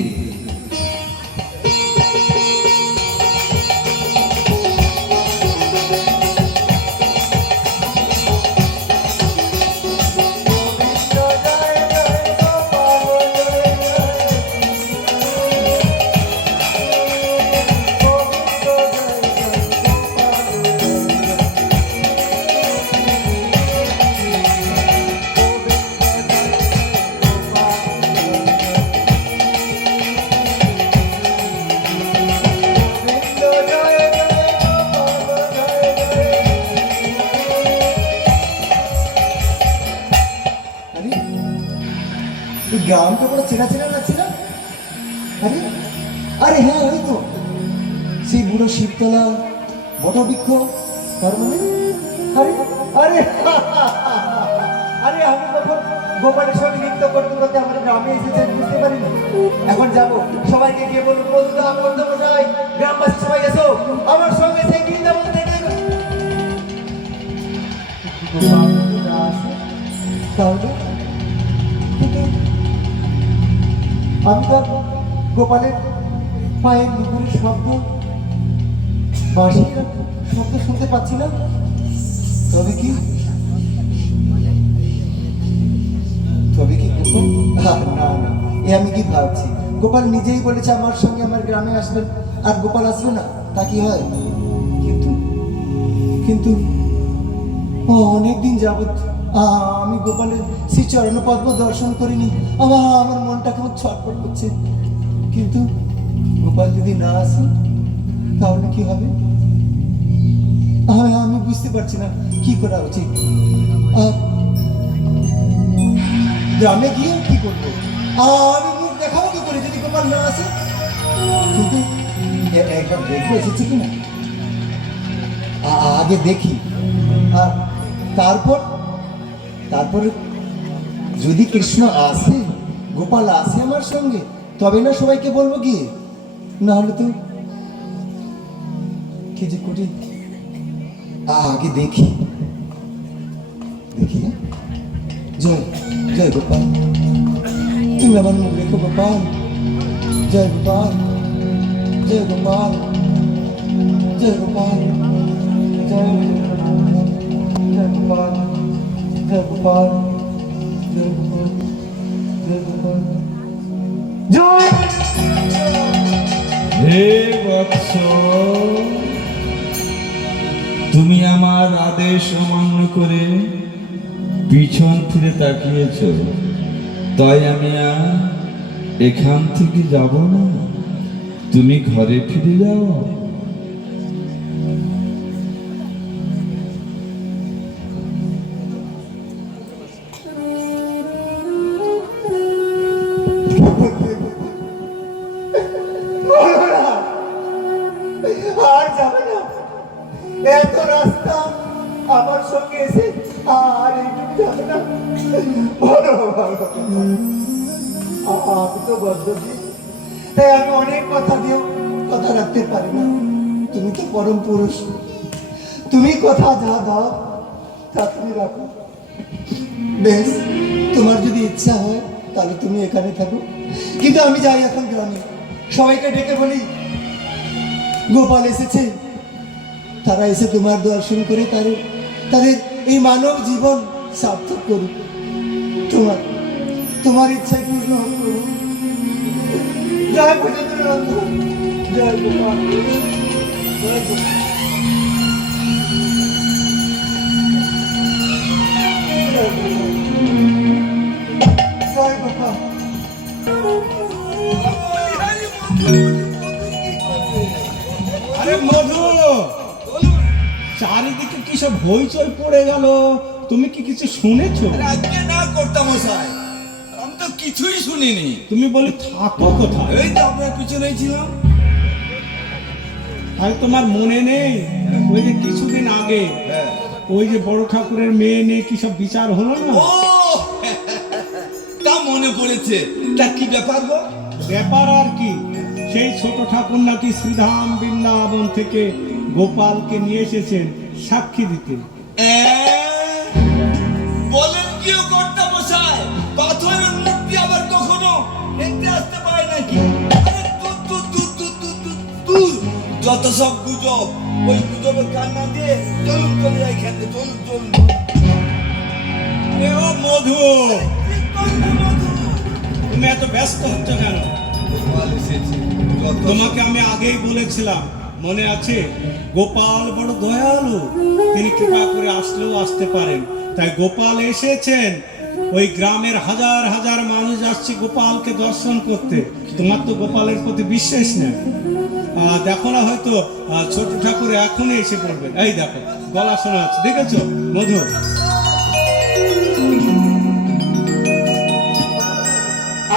গ্রামটা পুরো চেনা চেনা লাগছে না? আরে আরে হ্যাঁ, ওই তো সেই বুড়ো শিবতলা বটবৃক্ষ, তার মানে আরে আরে আরে আমি কখন গোপালের সঙ্গে নৃত্য করতে করতে আমার গ্রামে এসেছেন বুঝতে পারিনি। এখন যাবো, সবাইকে গিয়ে বলবো, বন্ধুরা বন্ধুমশাই, গ্রামবাসী সবাই এসো আমার সঙ্গে সেই বৃন্দাবন থেকে। গোপাল যদি না আসে তাহলে কিন্তু আমি তো গোপালের পায়ের নুপুরের শব্দ, বাঁশির শব্দ শুনতে পাচ্ছি না। তবে কি গোপাল? না না, এ আমি কি ভাবছি? গোপাল নিজেই বলেছে আমার সঙ্গে আমার গ্রামে আসবেন, আর গোপাল আসবে না, তা কি হয়? কিন্তু কিন্তু অনেকদিন যাবৎ আমি গোপালের শ্রী চরণ পদ্ম দর্শন করিনি। আমার মনটা কেমন ছটফট করছে। কিন্তু গোপাল যদি না আসে তাহলে কি হবে? আমি বুঝতে পারছি না কি করা উচিত। গ্রামে গিয়ে কি করবো? আমি মুখ দেখাবো কি করে যদি গোপাল না আসে? কিন্তু একবার দেখবো এসেছে কিনা, আগে দেখি। আর তারপর যদি কৃষ্ণ আসে, গোপাল আসে আমার সঙ্গে, তবে না সবাইকে বলবো গিয়ে। না হলে তো কি যে করি। আগে দেখি। জয় জয় গোপাল, তুমি আমার মুখ রেখো গোপাল। জয় গোপাল, জয় গোপাল, জয় গোপাল, জয় গোপাল, জয় গোপাল, জয় গোপাল, জয় গোপাল, জয়। হে বৎস, তুমি আমার আদেশ অমান্য করে পিছন ফিরে তাকিয়েছ, তাই আমি আর এখান থেকে যাব না। তুমি ঘরে ফিরে যাও। আর যাবে না, এত রাস্তা আমার সঙ্গে এসে আর এইটুকু যাবে না। আমি তো বদ্ধজি, তাই আমি অনেক কথা দিয়েও কথা রাখতে পারি না। তুমি তো পরম পুরুষ, তুমি কথা যা দাও তা তুমি রাখো। বেশ, তোমার যদি ইচ্ছা হয় তাহলে তুমি এখানে থাকো, কিন্তু আমি যাই এখন গ্রামে। সবাইকে ডেকে বলি গোপাল এসেছে, তারা এসে তোমার দর্শন করে তাদের এই মানব জীবন সার্থক করুক। তোমার ইচ্ছায় পূর্ণ হোক প্রভু। জয় ভজেন্দ্রনন্দন, জয় গোপাল, জয় গোপাল, জয় গোপাল। আরে মধু, চারিদিকে কি সব হইচই পড়ে গেল, তুমি কি কিছু শুনেছো? আজকে না করতাম মশাই, আমি তো কিছুই শুনিনি। তুমি বলি থাকো কোথায়? এই তো আপনার পিছনেই ছিলাম। আরে তোমার মনে নেই ওই যে কিছুদিন আগে ওই যে বড় ঠাকুরের মেয়ে নিয়ে কি সব বিচার হলো না? ও তা মনে পড়েছে। তা কি ব্যাপার গো? ব্যাপার আর কি, সেই ছোট ঠাকুর নাকি শ্রীধাম বৃন্দাবন থেকে গোপালকে নিয়ে এসেছেন সাক্ষী দিতে। বলেন কি ও কর্তা মশাই? পাথরের মূর্তি আবার কখনো দেখতে আসতে পারে নাকি? আরে দূর দূর দূর দূর দূর দূর দূর, যত সব গুজব। ওই গুজবের কান্না দিয়ে চলুন চলে যাই খেতে, চলুন চলুন। আরে ও মধু, কি করবে মধু? তুমি এত ব্যস্ত হচ্ছ কেন? গোপাল এসেছে, যত তোমাকে আমি আগেই বলেছিলাম, মনে আছে? গোপাল বড় দয়ালু, তিনি কৃপা করে আসলেও আসতে পারেন। তাই গোপাল এসেছেন, ওই গ্রামের হাজার হাজার মানুষ আসছে গোপালকে দর্শন করতে। তোমার তো গোপালের প্রতি বিশ্বাস নেই। দেখো না, হয়তো ছোট ঠাকুর এখনই এসে পড়বে। এই দেখো গলা শোনা যাচ্ছে, দেখেছো মধু?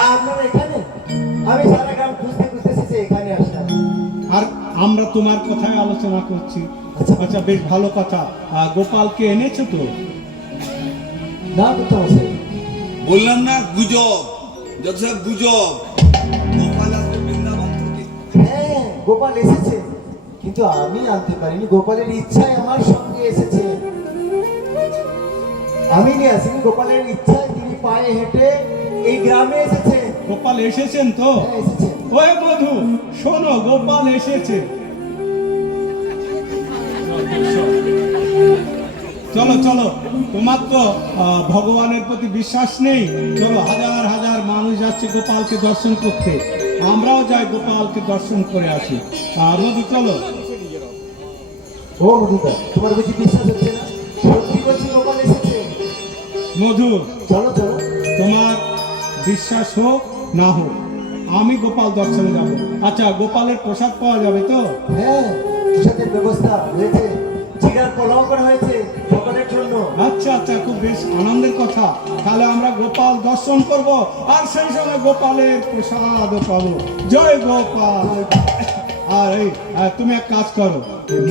আপনারা এখানে? আমি সারা গ্রাম খুঁজতে খুঁজতে এসেছি, এখানে আসলাম। আর আমরা তোমার কথাই আলোচনা করছি। আচ্ছা, বেশ ভালো কথা। গোপালকে এনেছো তো? না করতে মশাই, বললাম না গুজব, যত সব গুজব। গোপাল আসবে বৃন্দাবন থেকে। হ্যাঁ গোপাল এসেছে, কিন্তু আমি আনতে পারিনি। গোপালের ইচ্ছায় আমার সঙ্গে এসেছে, আমি নিয়ে আসিনি। গোপালের ইচ্ছায় তিনি পায়ে হেঁটে এই গ্রামে এসেছে। গোপাল এসেছেন তো? হ্যাঁ এসেছে। ওই মধু, শোনো, গোপাল এসেছে। চলো চলো, তোমার তো ভগবানের প্রতি বিশ্বাস নেই। চলো, হাজার হাজার মানুষ যাচ্ছে গোপালকে দর্শন করতে, আমরাও যাই গোপালকে দর্শন করে আসি। মধু চলো। ও মধুদা, তোমার বুঝি বিশ্বাস হচ্ছে না? সত্যি বলছি, গোপাল এসেছে। মধু, চলো চলো। তোমার বিশ্বাস হোক না হোক, আমি গোপাল দর্শনে যাব। আচ্ছা, গোপালের প্রসাদ পাওয়া যাবে তো? হ্যাঁ, প্রসাদের ব্যবস্থা হয়েছে, জিরার পোলাও করা হয়েছে সকলের জন্য। আচ্ছা আচ্ছা, খুব বেশ আনন্দের কথা। তাহলে আমরা গোপাল দর্শন করব, আর সেই সঙ্গে গোপালের প্রসাদও পাবো। জয় গোপাল। আর এই তুমি এক কাজ করো,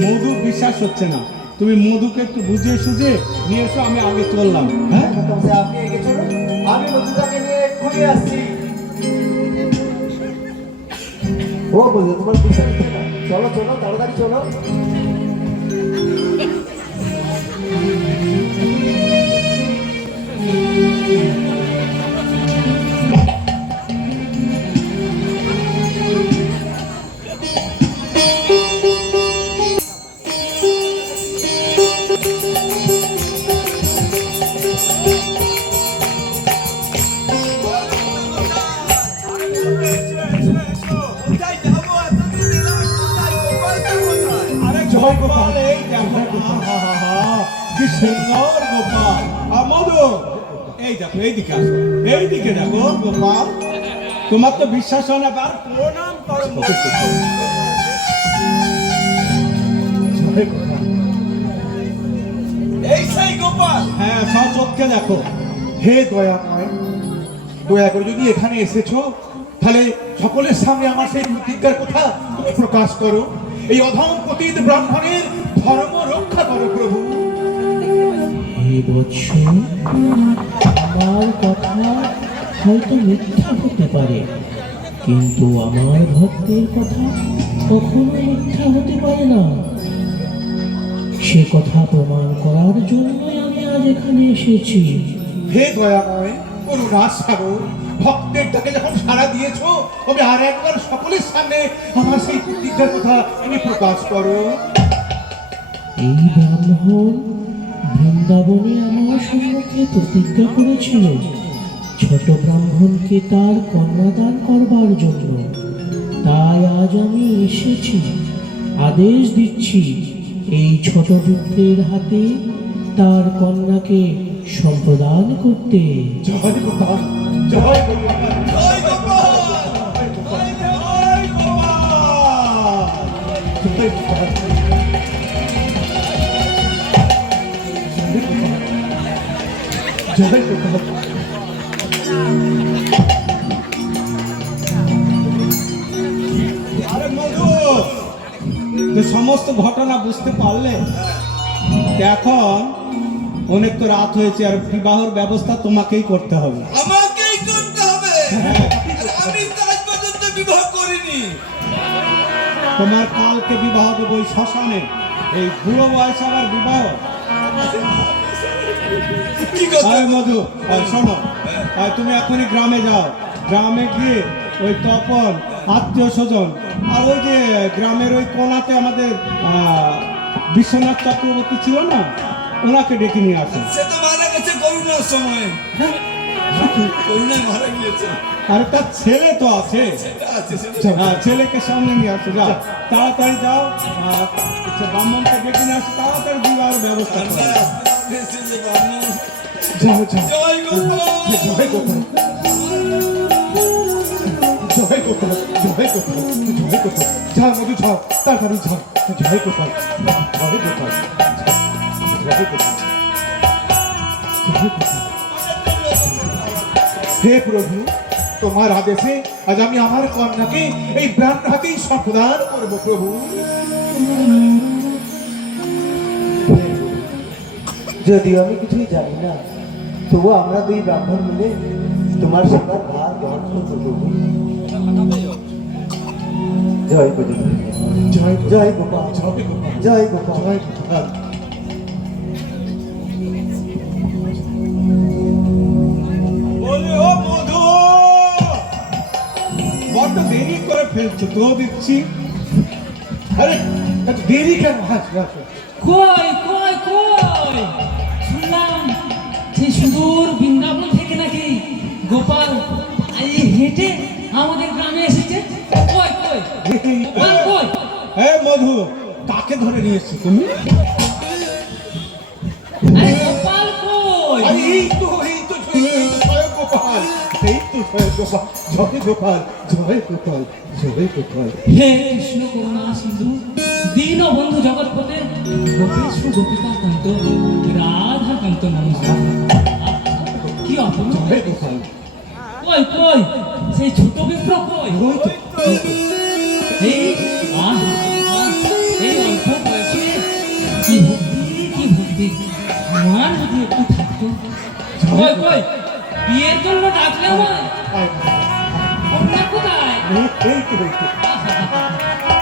মধু বিশ্বাস হচ্ছে না, তুমি মধুকে একটু বুঝিয়ে সুঝে নিয়ে এসো, আমি আগে চললাম। হ্যাঁ, তাহলে আপনি এগিয়ে চলুন, আমি মধুদাকে নিয়ে এক্ষুনি আসছি। ও মধু, তোমার বিশ্বাস হচ্ছে না? চলো চলো, তাড়াতাড়ি চলো। আরে জয় গোপাল, এই দেখো, আহা, কি সুন্দর গোপাল। আর মধু, এই দেখো, এইদিকে আসো, এইদিকে দেখো গোপাল, তোমার তো বিশ্বাস হয় না, বার প্রণাম করো। এই সেই গোপাল। হ্যাঁ, সচক্ষে দেখো। হে দয়াময়, দয়া করে যদি এখানে এসেছো, তাহলে সকলের সামনে আমার সেই প্রতিজ্ঞার কথা তুমি প্রকাশ করো। এই অধম পতিত ব্রাহ্মণের ধর্ম রক্ষা করো প্রভু। হে বৎস, আমার কথা হয়তো মিথ্যা হতে পারে, কিন্তু আমার ভক্তের কথা কখনো মিথ্যা হতে পারে না। সে কথা প্রমাণ করার জন্যই আমি আজ এখানে এসেছি। হে দয়াময়, করুণার সাগর, ভক্তের ডাকে যখন সাড়া দিয়েছো, তবে আর একবার সকলের সামনে আমার সেই প্রতিজ্ঞার কথা তুমি প্রকাশ করো। এই ব্রাহ্মণ বৃন্দাবনে আমার সম্মুখে প্রতিজ্ঞা করেছিল ছোট ব্রাহ্মণকে তার কন্যাদান করবার জন্য। তাই আজ আমি এসেছি, আদেশ দিচ্ছি এই ছোট পুত্রের হাতে তার কন্যাকে সম্প্রদান করতে। জয় গোপাল, জয় গোপাল, জয় গোপাল, জয় গোপাল। জয় গোপাল, জয় গোপাল। আরে মধু, তো সমস্ত ঘটনা বুঝতে পারলে? এখন অনেক তো রাত হয়েছে, আর বিবাহের ব্যবস্থা তোমাকেই করতে হবে। আমাকেই করতে হবে। হ্যাঁ, আমি তো আজ পর্যন্ত বিবাহ করিনি। তোমার কালকে বিবাহ দেবো ওই শ্মশানে। এই বুড়ো বয়সে আবার বিবাহ? কি কথা? আরে মধু, শোনো, তুমি এখনই গ্রামে যাও, গ্রামে গিয়ে ওই তপন, আত্মীয় স্বজন, আর ওই যে গ্রামের ওই কোনাতে আমাদের বিশ্বনাথ চক্রবর্তী ছিল না, ওনাকে ডেকে নিয়ে আসো। সে তো মারা গেছে করোনার সময়। করোনায় মারা গিয়েছে। আর তার ছেলে তো আছে, সেটা আছে, সেটা হ্যাঁ, ছেলেকে সামনে নিয়ে আসো, যাও তাড়াতাড়ি যাও। ব্রাহ্মণকে ডেকে নিয়ে আসো, তাড়াতাড়ি বিবাহের ব্যবস্থা করো। আমরা আসতে পেরেছি যে ব্রাহ্মণ। জয় জয় জয় গোপাল। জয় গোপাল, জয় গোপাল, জয় গোপাল, জয় গোপাল। যাও মধু, যাও, তাড়াতাড়ি যাও। জয় গোপাল, জয় গোপাল, জয় গোপাল, জয় গোপাল। হে প্রভু, তোমার আদেশে আজ আমি আমার কন্যাকে এই ব্রাহ্মণ হাতেই সম্প্রদান করবো প্রভু। যদিও আমি কিছুই জানি না, তবু আমরা দুই ব্রাহ্মণ মিলে তোমার সেবার ভার গ্রহণ করবো প্রভু। জয় গোপাল, জয় জয় গোপাল, জয় গোপাল, জয় গোপাল। জয় গোপাল। বলে ও মধু, বড্ড দেরি করে ফেলছো তো দেখছি। আরে এত দেরি কেন? আসো, আসো। কই কই কই শুনলাম যে সুদূর বৃন্দাবন থেকে নাকি গোপাল এই হেঁটে আমাদের গ্রামে এসেছে। কই কই গোপাল কই? হে মধু, কাকে কাকে ধরে নিয়ে এসছো তুমি? আরে গোপাল কই? আরে এই তো জয় গোপাল, এই তো জয় গোপাল, জয় গোপাল, জয় গোপাল, জয় গোপাল। হে কৃষ্ণ করুণা সিন্ধু দীন বন্ধু জগৎপতে গোপেশ গোপিকা কান্ত রাধা কান্ত নমস্কার। কি অপূর্ব! জয় গোপাল। কই কই সেই ছোট বিপ্র কই? ওই তো, ওই তো। এই আহা, এই অল্প বয়সে কি ভক্তি কি ভক্তি! আমার যদি একটু থাকতো। কই কই বিয়ের জন্য ডাকলে আমায়? আয়, কন্যা কোথায়? এই তো, এই তো।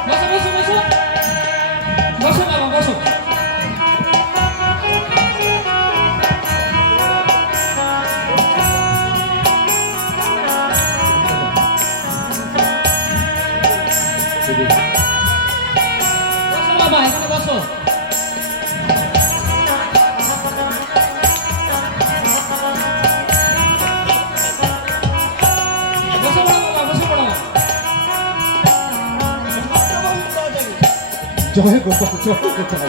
বসো বসো বসো বসো বাবা বসো। বসো বাবা এখানে বসো। বসো বড় বাবা বসো বড়। জয় গোপাল, জয় গোপাল,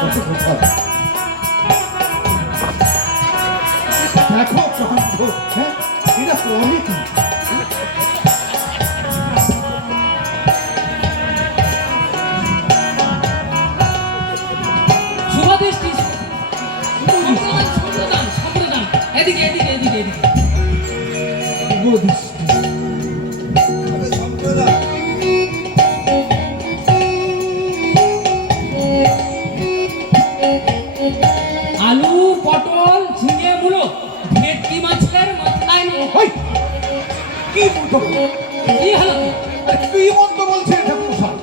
জয় গোপাল। দেখো কাণ্ড, হ্যাঁ এরা করে কি? শুভদৃষ্টি সম্প্রদান সম্প্রদান এদিকে এদিকে এদিকে এদিকে। শুভদৃষ্টি। আলু পটল ঝিঙে মূলো ভেটকি মাছের মাথায় নেই। ওই, কি মন্দ? কি হলো? আরে কি মন্দ বলছে এটা গোপাল?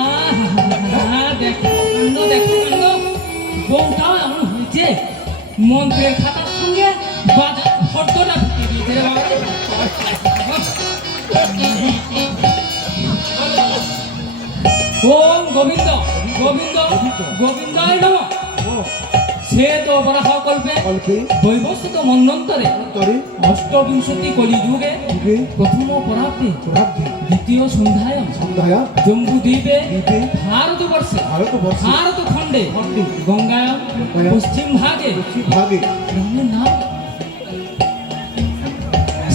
আহা, দেখো কাণ্ড দেখো কাণ্ড। বউটাও এমন হয়েছে মন্ত্রের খাতার সঙ্গে বাজার ফটোটা ঢুকিয়ে দিয়েছে রে বাবা। ওম গোবিন্দ গোবিন্দ গোবিন্দায় নমঃ। সে তো বরাহ কল্পে অল্পে বৈবস্তিত মন্বন্তরে করে অষ্টবিংশতি কলিযুগে যুগে প্রথম পরাব্দে প্রাপ্তি দ্বিতীয় সন্ধ্যায় সন্ধ্যায়া জম্বু দ্বীপে দ্বীপে ভারতবর্ষে ভারতবর্ষে ভারত খণ্ডে খণ্ডে গঙ্গায়ম গঙ্গায়ম পশ্চিম ভাগে পশ্চিম ভাগে গ্রামের নাম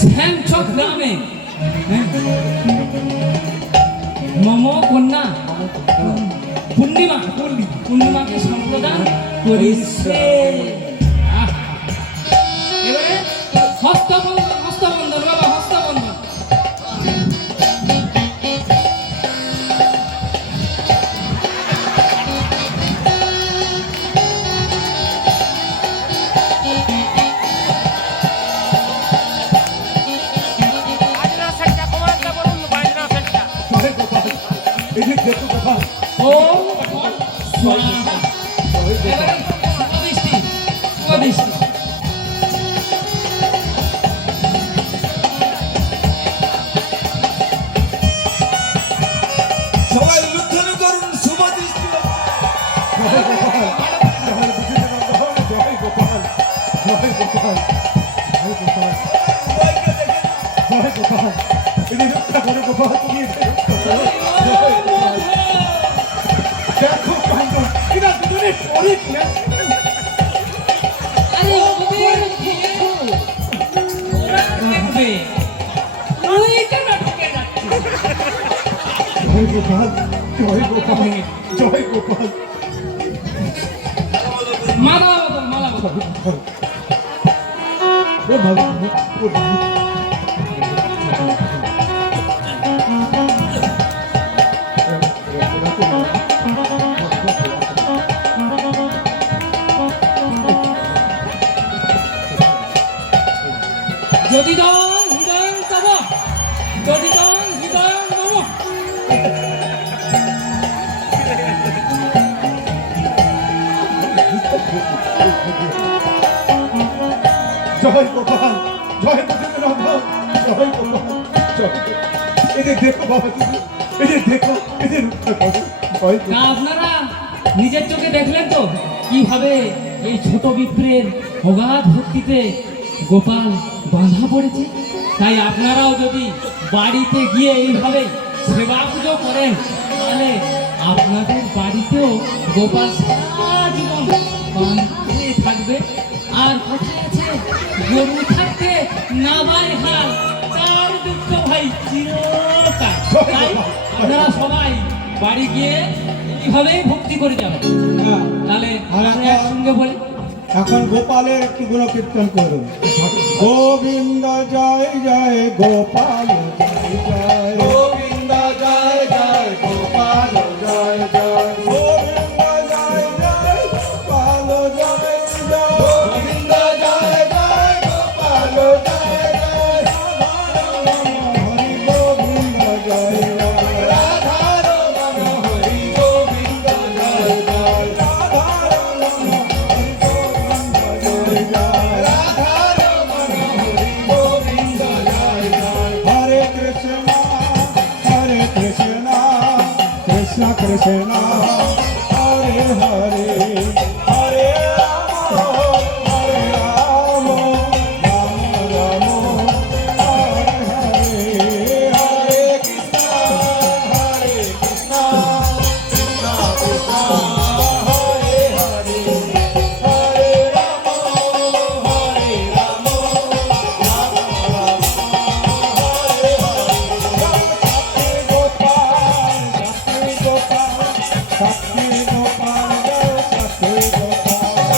শ্যামচক গ্রামে মম কন্যা পূর্ণিমা পূর্ণিমাকে সম্প্রদান করিছে। আহা! এবারে হস্তবন্ধন হস্তবন্ধন বাবা হস্তবন্ধন। জয় গোপাল। এই যে দেখো গোপাল, ওম স্বাহা। এবারে শুভদৃষ্টি শুভদৃষ্টি। সবাই লুণ্ঠন করুন শুভ দৃষ্টি। জয় গোপাল, জয় বিজয়নন্দন, জয় গোপাল, জয় গোপাল, জয় গোপাল, জয় গোপাল। এই যে রক্ষা করো গোপাল, তুমি এদের রক্ষা করো। জয় গোপাল। দেখো কাণ্ড, এরা দুজনে পরে কি আছে? আরে ওদের দেখো ওরা দেখবে তুই কেন ঢুকে যাচ্ছিস? জয় গোপাল, জয় গোপাল, জয় গোপাল, মালা বদল মালা বদল। জয় গোপাল। ও ভগবান, ও ভগবান। যদিদং হৃদয়ং তব যদিদং হৃদয়ং মম। জয় গোপাল, জয় বিজয়নন্দন, জয় গোপাল, জয় গোপাল। এই যে দেখো বাবা তুমি, এই যে দেখো, এই যে রক্ষা করো। জয় তা গোপাল। আপনারা নিজের চোখে দেখলেন তো কিভাবে এই ছোট বিপ্রের অগাধ ভক্তিতে গোপাল বাঁধা পড়েছে। তাই আপনারাও যদি বাড়িতে গিয়ে এইভাবে সেবা পুজো করেন তাহলে আপনাদের বাড়িতেও গোপাল সারা জীবন বাঁধা হয়ে থাকবে। আর কোথায় আছে গরু থাকতে না ভাই হাল, তার দুঃখ ভাই চিরকাল। তাই আপনারা সবাই বাড়ি গিয়ে এইভাবেই ভক্তি করে যাবেন। হ্যাঁ, তাহলে আর আমরা এখন- একসঙ্গে বলি, এখন গোপালের একটু গুণকীর্তন করুন। গোবিন্দ জয় জয় গোপাল জয় জয়, গোবিন্দ জয় জয় গোপাল জয় জয়, গোবিন্দ জয় জয় গোপাল জয় জয়, গোবিন্দ জয় জয় গোপাল জয় জয়, হরি গোবিন্দ জয় জয়, রাধা রমণ হরি গোবিন্দ জয় জয়, রাধা রমণ হরি গোবিন্দ জয় জয়, রাধা রমণ হরি গোবিন্দ জয় জয়, হরে কৃষ্ণ কৃষ্ণ কৃষ্ণ হরে হরে, হরে রাম হরে রাম, রাম রাম হরে হরে, হরে কৃষ্ণ কৃষ্ণ কৃষ্ণ হরে হরে, হরে রাম হরে রাম, রাম রাম হরে হরে, সাক্ষী গোপাল সাক্ষী গোপাল সাক্ষী গোপাল জয় সাক্ষী গোপাল,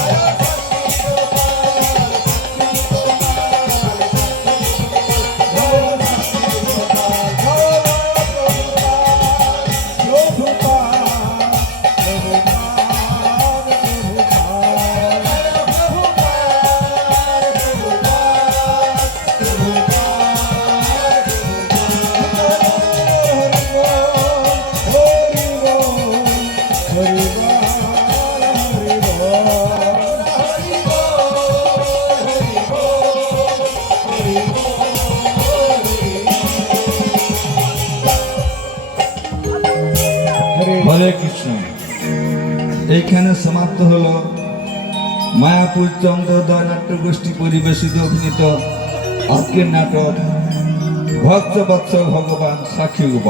হরে কৃষ্ণ। এইখানে সমাপ্ত হলো মায়াপুর চন্দ্রোদয় নাট্যগোষ্ঠী পরিবেশিত অভিনীত আজকের নাটক ভক্ত বৎসল ভগবান সাক্ষী গোপাল।